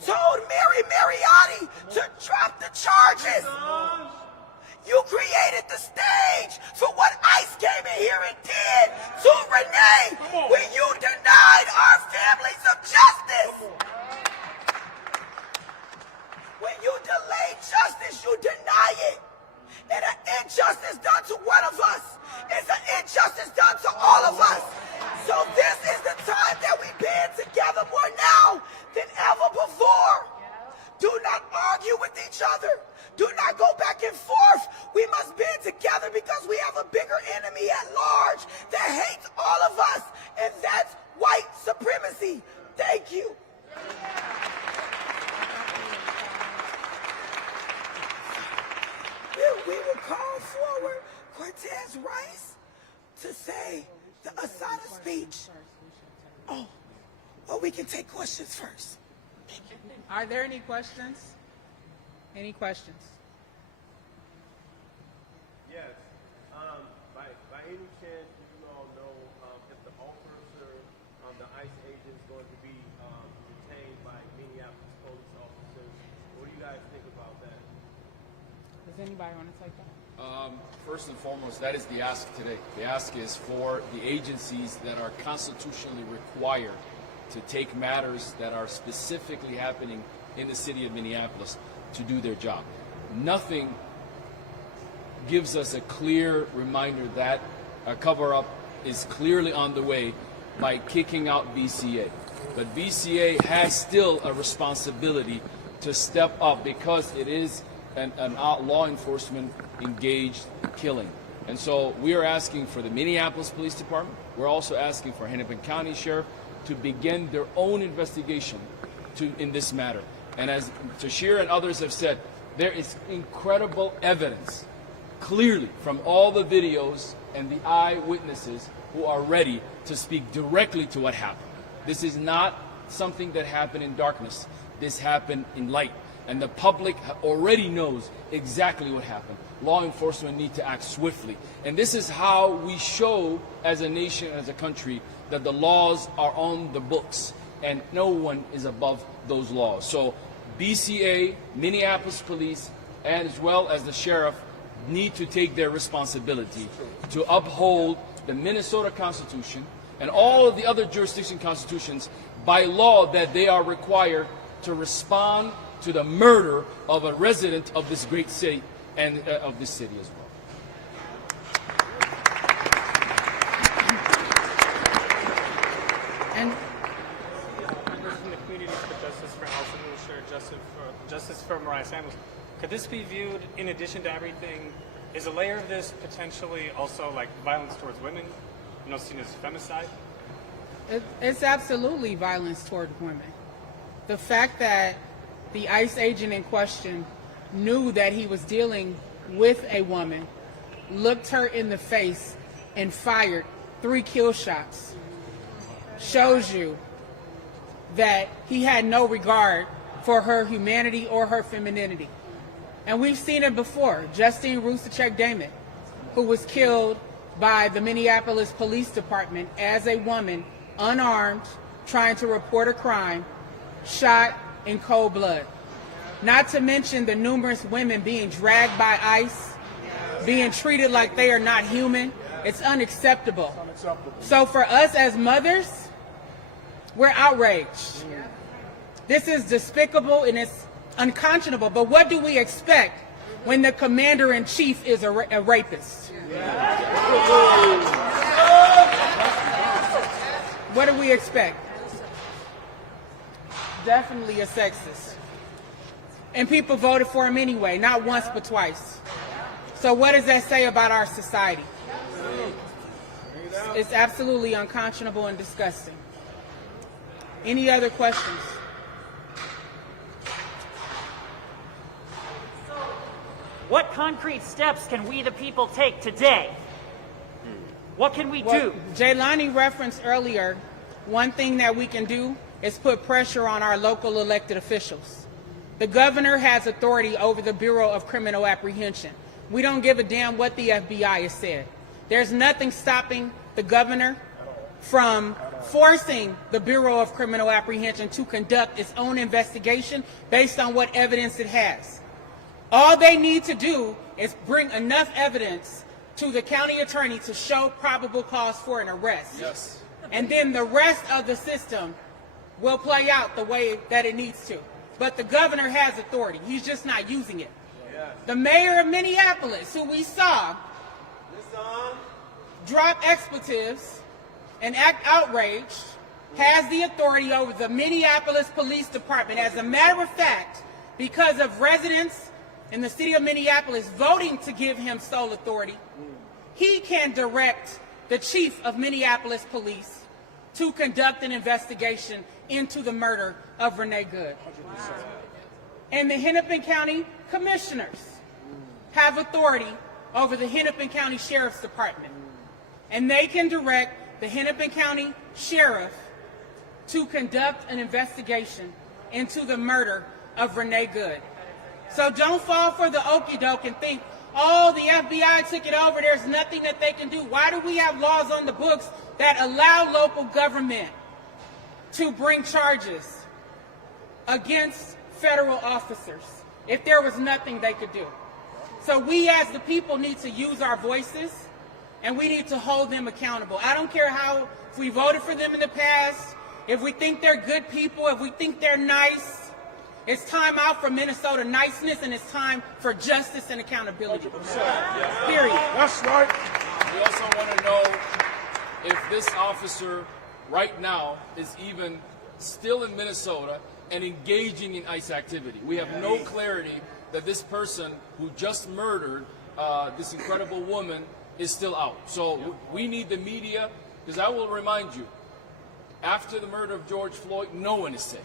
told Mary Mariotti to drop the charges. You created the stage for what ICE came in here and did to Renee when you denied our families of justice. When you delay justice, you deny it. And an injustice done to one of us is an injustice done to all of us. So this is the time that we band together more now than ever before. Do not argue with each other. Do not go back and forth. We must band together because we have a bigger enemy at large that hates all of us, and that's white supremacy. Thank you. we will call forward Cortez Rice to say the Asada speech. Oh, well, we can take questions first. Are there any questions? Any questions? Yes. By any chance, do you all know if the officer, the ICE agent, is going to be detained by Minneapolis police officers? What do you guys think about that? Does anybody want to take that? First and foremost, that is the ask today. The ask is for the agencies that are constitutionally required to take matters that are specifically happening in the city of Minneapolis to do their job. Nothing gives us a clear reminder that a cover-up is clearly on the way by kicking out BCA. But BCA has still a responsibility to step up because it is an law enforcement engaged killing. And so we are asking for the Minneapolis Police Department. We're also asking for Hennepin County Sheriff to begin their own investigation in this matter. And as Tashir and others have said, there is incredible evidence, clearly from all the videos and the eyewitnesses who are ready to speak directly to what happened. This is not something that happened in darkness. This happened in light. And the public already knows exactly what happened. Law enforcement need to act swiftly. And this is how we show as a nation, as a country, that the laws are on the books and no one is above those laws. So BCA, Minneapolis Police, and as well as the sheriff need to take their responsibility to uphold the Minnesota Constitution and all of the other jurisdiction constitutions by law that they are required to respond to the murder of a resident of this great city and of this city as well. And members from the Communities for Justice for Alison Wilshire, Justice for Mariah Samuels. Could this be viewed, in addition to everything, is a layer of this potentially also like violence towards women, seen as femicide? It's absolutely violence toward women. The fact that the ICE agent in question knew that he was dealing with a woman, looked her in the face, and fired 3 kill shots shows you that he had no regard for her humanity or her femininity. And we've seen it before. Justine Rusacek-Damon, who was killed by the Minneapolis Police Department as a woman, unarmed, trying to report a crime, shot in cold blood. Not to mention the numerous women being dragged by ICE, being treated like they are not human. It's unacceptable. So for us as mothers, we're outraged. This is despicable and it's unconscionable. But what do we expect when the commander-in-chief is a rapist? What do we expect? Definitely a sexist. And people voted for him anyway, not once but twice. So what does that say about our society? It's absolutely unconscionable and disgusting. Any other questions? What concrete steps can we the people take today? What can we do? Jaylani referenced earlier, one thing that we can do is put pressure on our local elected officials. The governor has authority over the Bureau of Criminal Apprehension. We don't give a damn what the FBI has said. There's nothing stopping the governor from forcing the Bureau of Criminal Apprehension to conduct its own investigation based on what evidence it has. All they need to do is bring enough evidence to the county attorney to show probable cause for an arrest. Yes. And then the rest of the system will play out the way that it needs to. But the governor has authority. He's just not using it. Yes. The mayor of Minneapolis, who we saw drop expletives and act outraged, has the authority over the Minneapolis Police Department. As a matter of fact, because of residents in the city of Minneapolis voting to give him sole authority, he can direct the chief of Minneapolis Police to conduct an investigation into the murder of Renee Good. And the Hennepin County commissioners have authority over the Hennepin County Sheriff's Department, and they can direct the Hennepin County Sheriff to conduct an investigation into the murder of Renee Good. So don't fall for the okie doke and think, oh, the FBI took it over, there's nothing that they can do. Why do we have laws on the books that allow local government to bring charges against federal officers if there was nothing they could do? So we as the people need to use our voices, and we need to hold them accountable. I don't care how, if we voted for them in the past, if we think they're good people, if we think they're nice, it's time out for Minnesota niceness, and it's time for justice and accountability. Period. That's right. We also want to know if this officer right now is even still in Minnesota and engaging in ICE activity. We have no clarity that this person who just murdered this incredible woman is still out. So we need the media, because I will remind you, after the murder of George Floyd, no one is safe.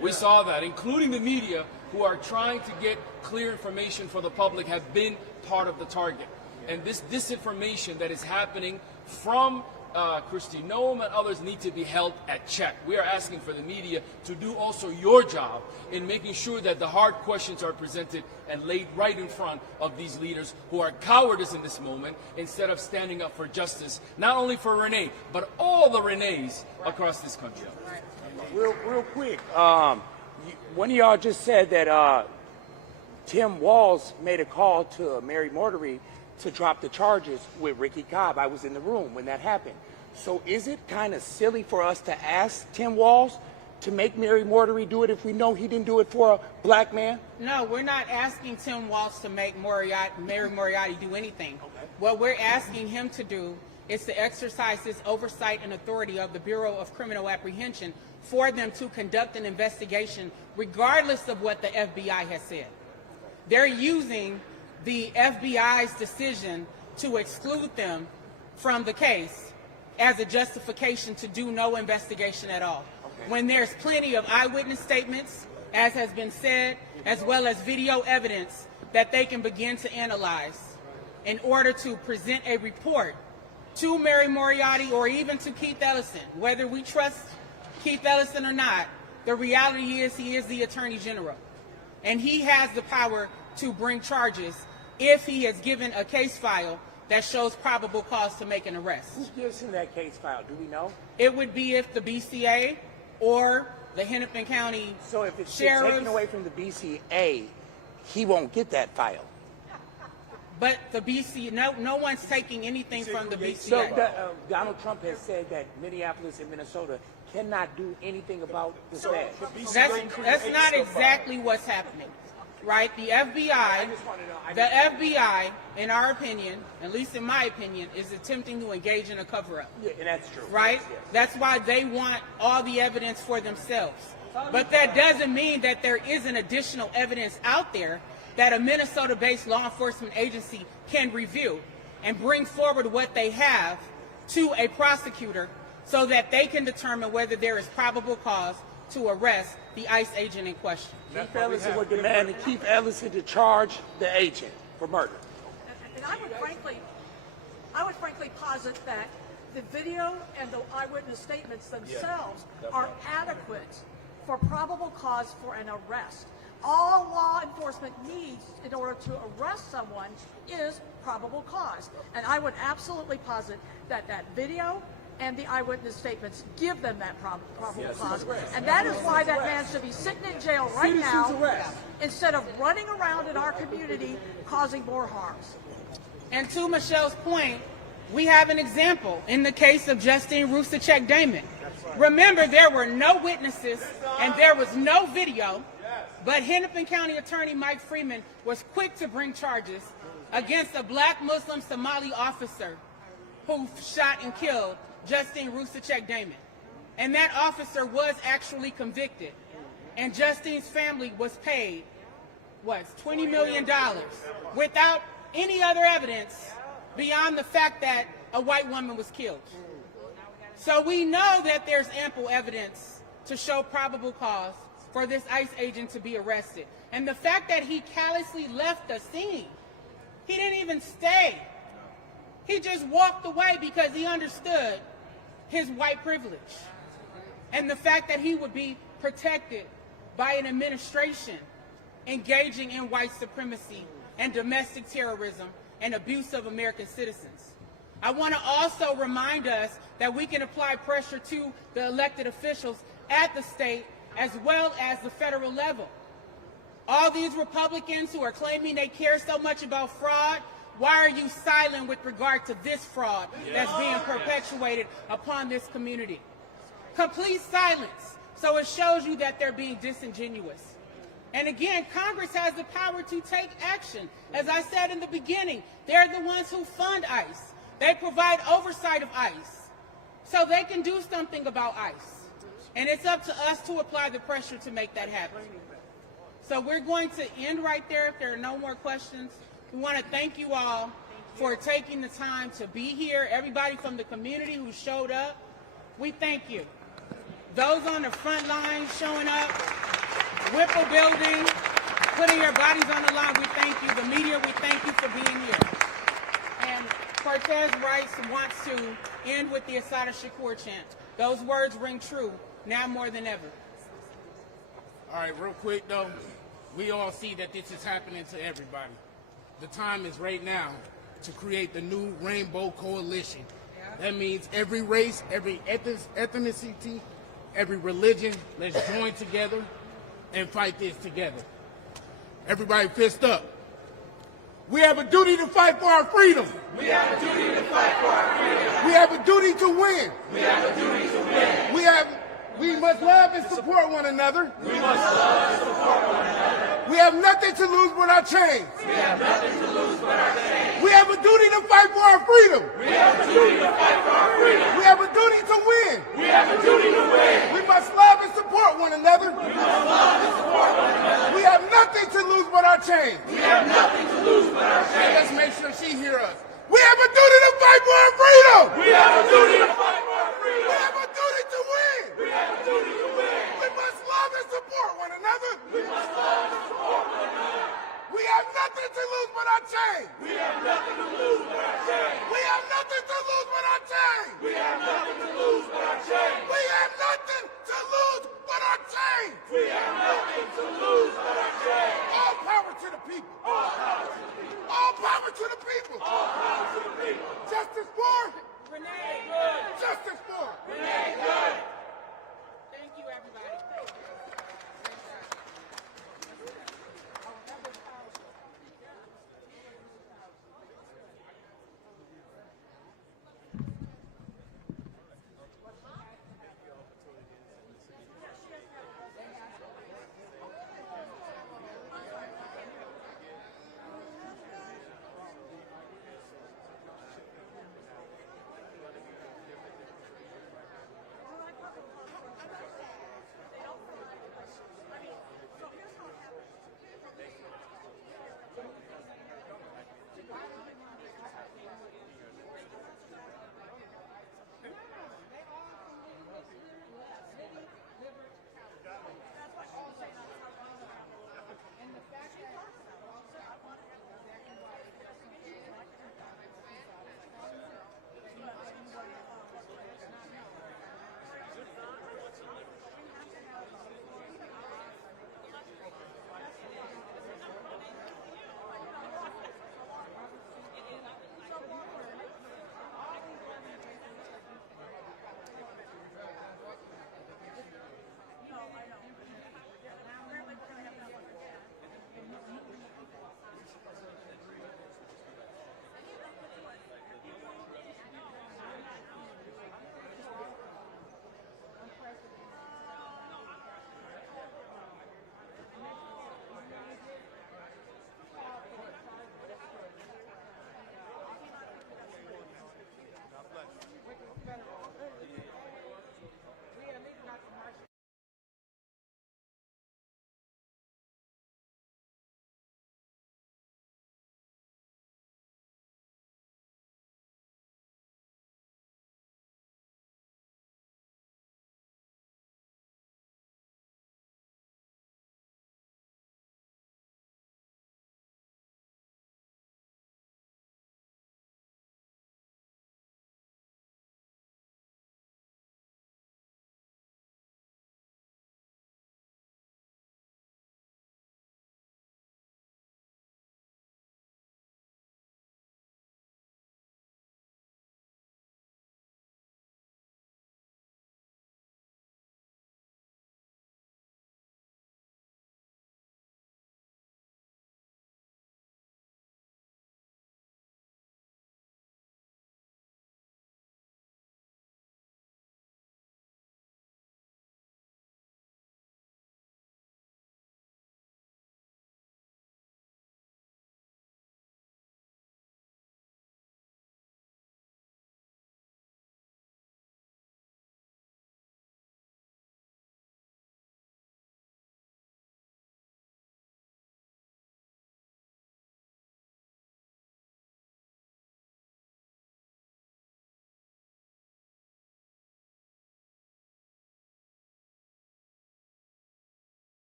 We saw that, including the media, who are trying to get clear information for the public, have been part of the target. And this disinformation that is happening from Kristi Noem and others need to be held at check. We are asking for the media to do also your job in making sure that the hard questions are presented and laid right in front of these leaders who are cowardice in this moment, instead of standing up for justice, not only for Renee, but all the Renees across this country. Real quick, one of y'all just said that Tim Walz made a call to Mary Mortery to drop the charges with Ricky Cobb. I was in the room when that happened. So is it kind of silly for us to ask Tim Walz to make Mary Mortery do it if we know he didn't do it for a black man? No, we're not asking Tim Walz to make Mary Moriarty do anything. Okay. What we're asking him to do is to exercise his oversight and authority of the Bureau of Criminal Apprehension for them to conduct an investigation regardless of what the FBI has said. They're using the FBI's decision to exclude them from the case as a justification to do no investigation at all. Okay. When there's plenty of eyewitness statements, as has been said, as well as video evidence that they can begin to analyze in order to present a report to Mary Moriarty or even to Keith Ellison. Whether we trust Keith Ellison or not, the reality is he is the Attorney General, and he has the power to bring charges if he has given a case file that shows probable cause to make an arrest. Who gives him that case file? Do we know? It would be if the BCA or the Hennepin County Sheriff. So if it's taken away from the BCA, he won't get that file. But the BCA, no one's taking anything from the BCA. So Donald Trump has said that Minneapolis and Minnesota cannot do anything about this man. That's not exactly what's happening. Right? The FBI, in our opinion, at least in my opinion, is attempting to engage in a cover-up. Yeah, and that's true. Right? Yes. That's why they want all the evidence for themselves. But that doesn't mean that there isn't additional evidence out there that a Minnesota-based law enforcement agency can review and bring forward what they have to a prosecutor so that they can determine whether there is probable cause to arrest the ICE agent in question. Keith Ellison would demand Keith Ellison to charge the agent for murder. And I would frankly posit that the video and the eyewitness statements themselves are adequate for probable cause for an arrest. All law enforcement needs in order to arrest someone is probable cause. And I would absolutely posit that that video and the eyewitness statements give them that probable cause. And that is why that man should be sitting in jail right now instead of running around in our community causing more harms. And to Michelle's point, we have an example in the case of Justine Rusacek Damon. Remember, there were no witnesses and there was no video, but Hennepin County Attorney Mike Freeman was quick to bring charges against a black Muslim Somali officer who shot and killed Justine Rusacek Damon. And that officer was actually convicted. And Justine's family was paid, $20 million without any other evidence beyond the fact that a white woman was killed. So we know that there's ample evidence to show probable cause for this ICE agent to be arrested. And the fact that he callously left the scene He didn't even stay. He just walked away because he understood his white privilege and the fact that he would be protected by an administration engaging in white supremacy and domestic terrorism and abuse of American citizens. I want to also remind us that we can apply pressure to the elected officials at the state as well as the federal level. All these Republicans who are claiming they care so much about fraud, why are you silent with regard to this fraud that's being perpetuated upon this community? Complete silence. So it shows you that they're being disingenuous. And again, Congress has the power to take action. As I said in the beginning, they're the ones who fund ICE. They provide oversight of ICE. So they can do something about ICE. And it's up to us to apply the pressure to make that happen. So we're going to end right there if there are no more questions. We want to thank you all for taking the time to be here. Everybody from the community who showed up, we thank you. Those on the front line showing up, Whipple building, putting your bodies on the line, we thank you. The media, we thank you for being here. And Cortez Rice wants to end with the Assata Shakur chant. Those words ring true now more than ever. All right, real quick though, we all see that this is happening to everybody. The time is right now to create the new Rainbow Coalition. That means every race, every ethnicity, every religion, let's join together and fight this together. Everybody fist up. We have a duty to fight for our freedom. We have a duty to fight for our freedom. We have a duty to win. We have a duty to win. We must love and support one another. We must love and support one another. We have nothing to lose but our chains. We have nothing to lose but our chains. We have a duty to fight for our freedom. We have a duty to fight for our freedom. We have a duty to win. We have a duty to win. We must love and support one another. We must love and support one another. We have nothing to lose but our chains. We have nothing to lose but our chains. Let's make sure she hears us. We have a duty to fight for our freedom. We have a duty to fight for our freedom. We have a duty to win. We have a duty to win. We must love and support one another. We must love and support one another. We have nothing to lose but our chains. We have nothing to lose but our chains. We have nothing to lose but our chains. We have nothing to lose but our chains. We have nothing to lose but our chains. We have nothing to lose but our chains. All power to the people. All power to the people. All power to the people. All power to the people. Justice for Renee Good. Justice for Renee Good.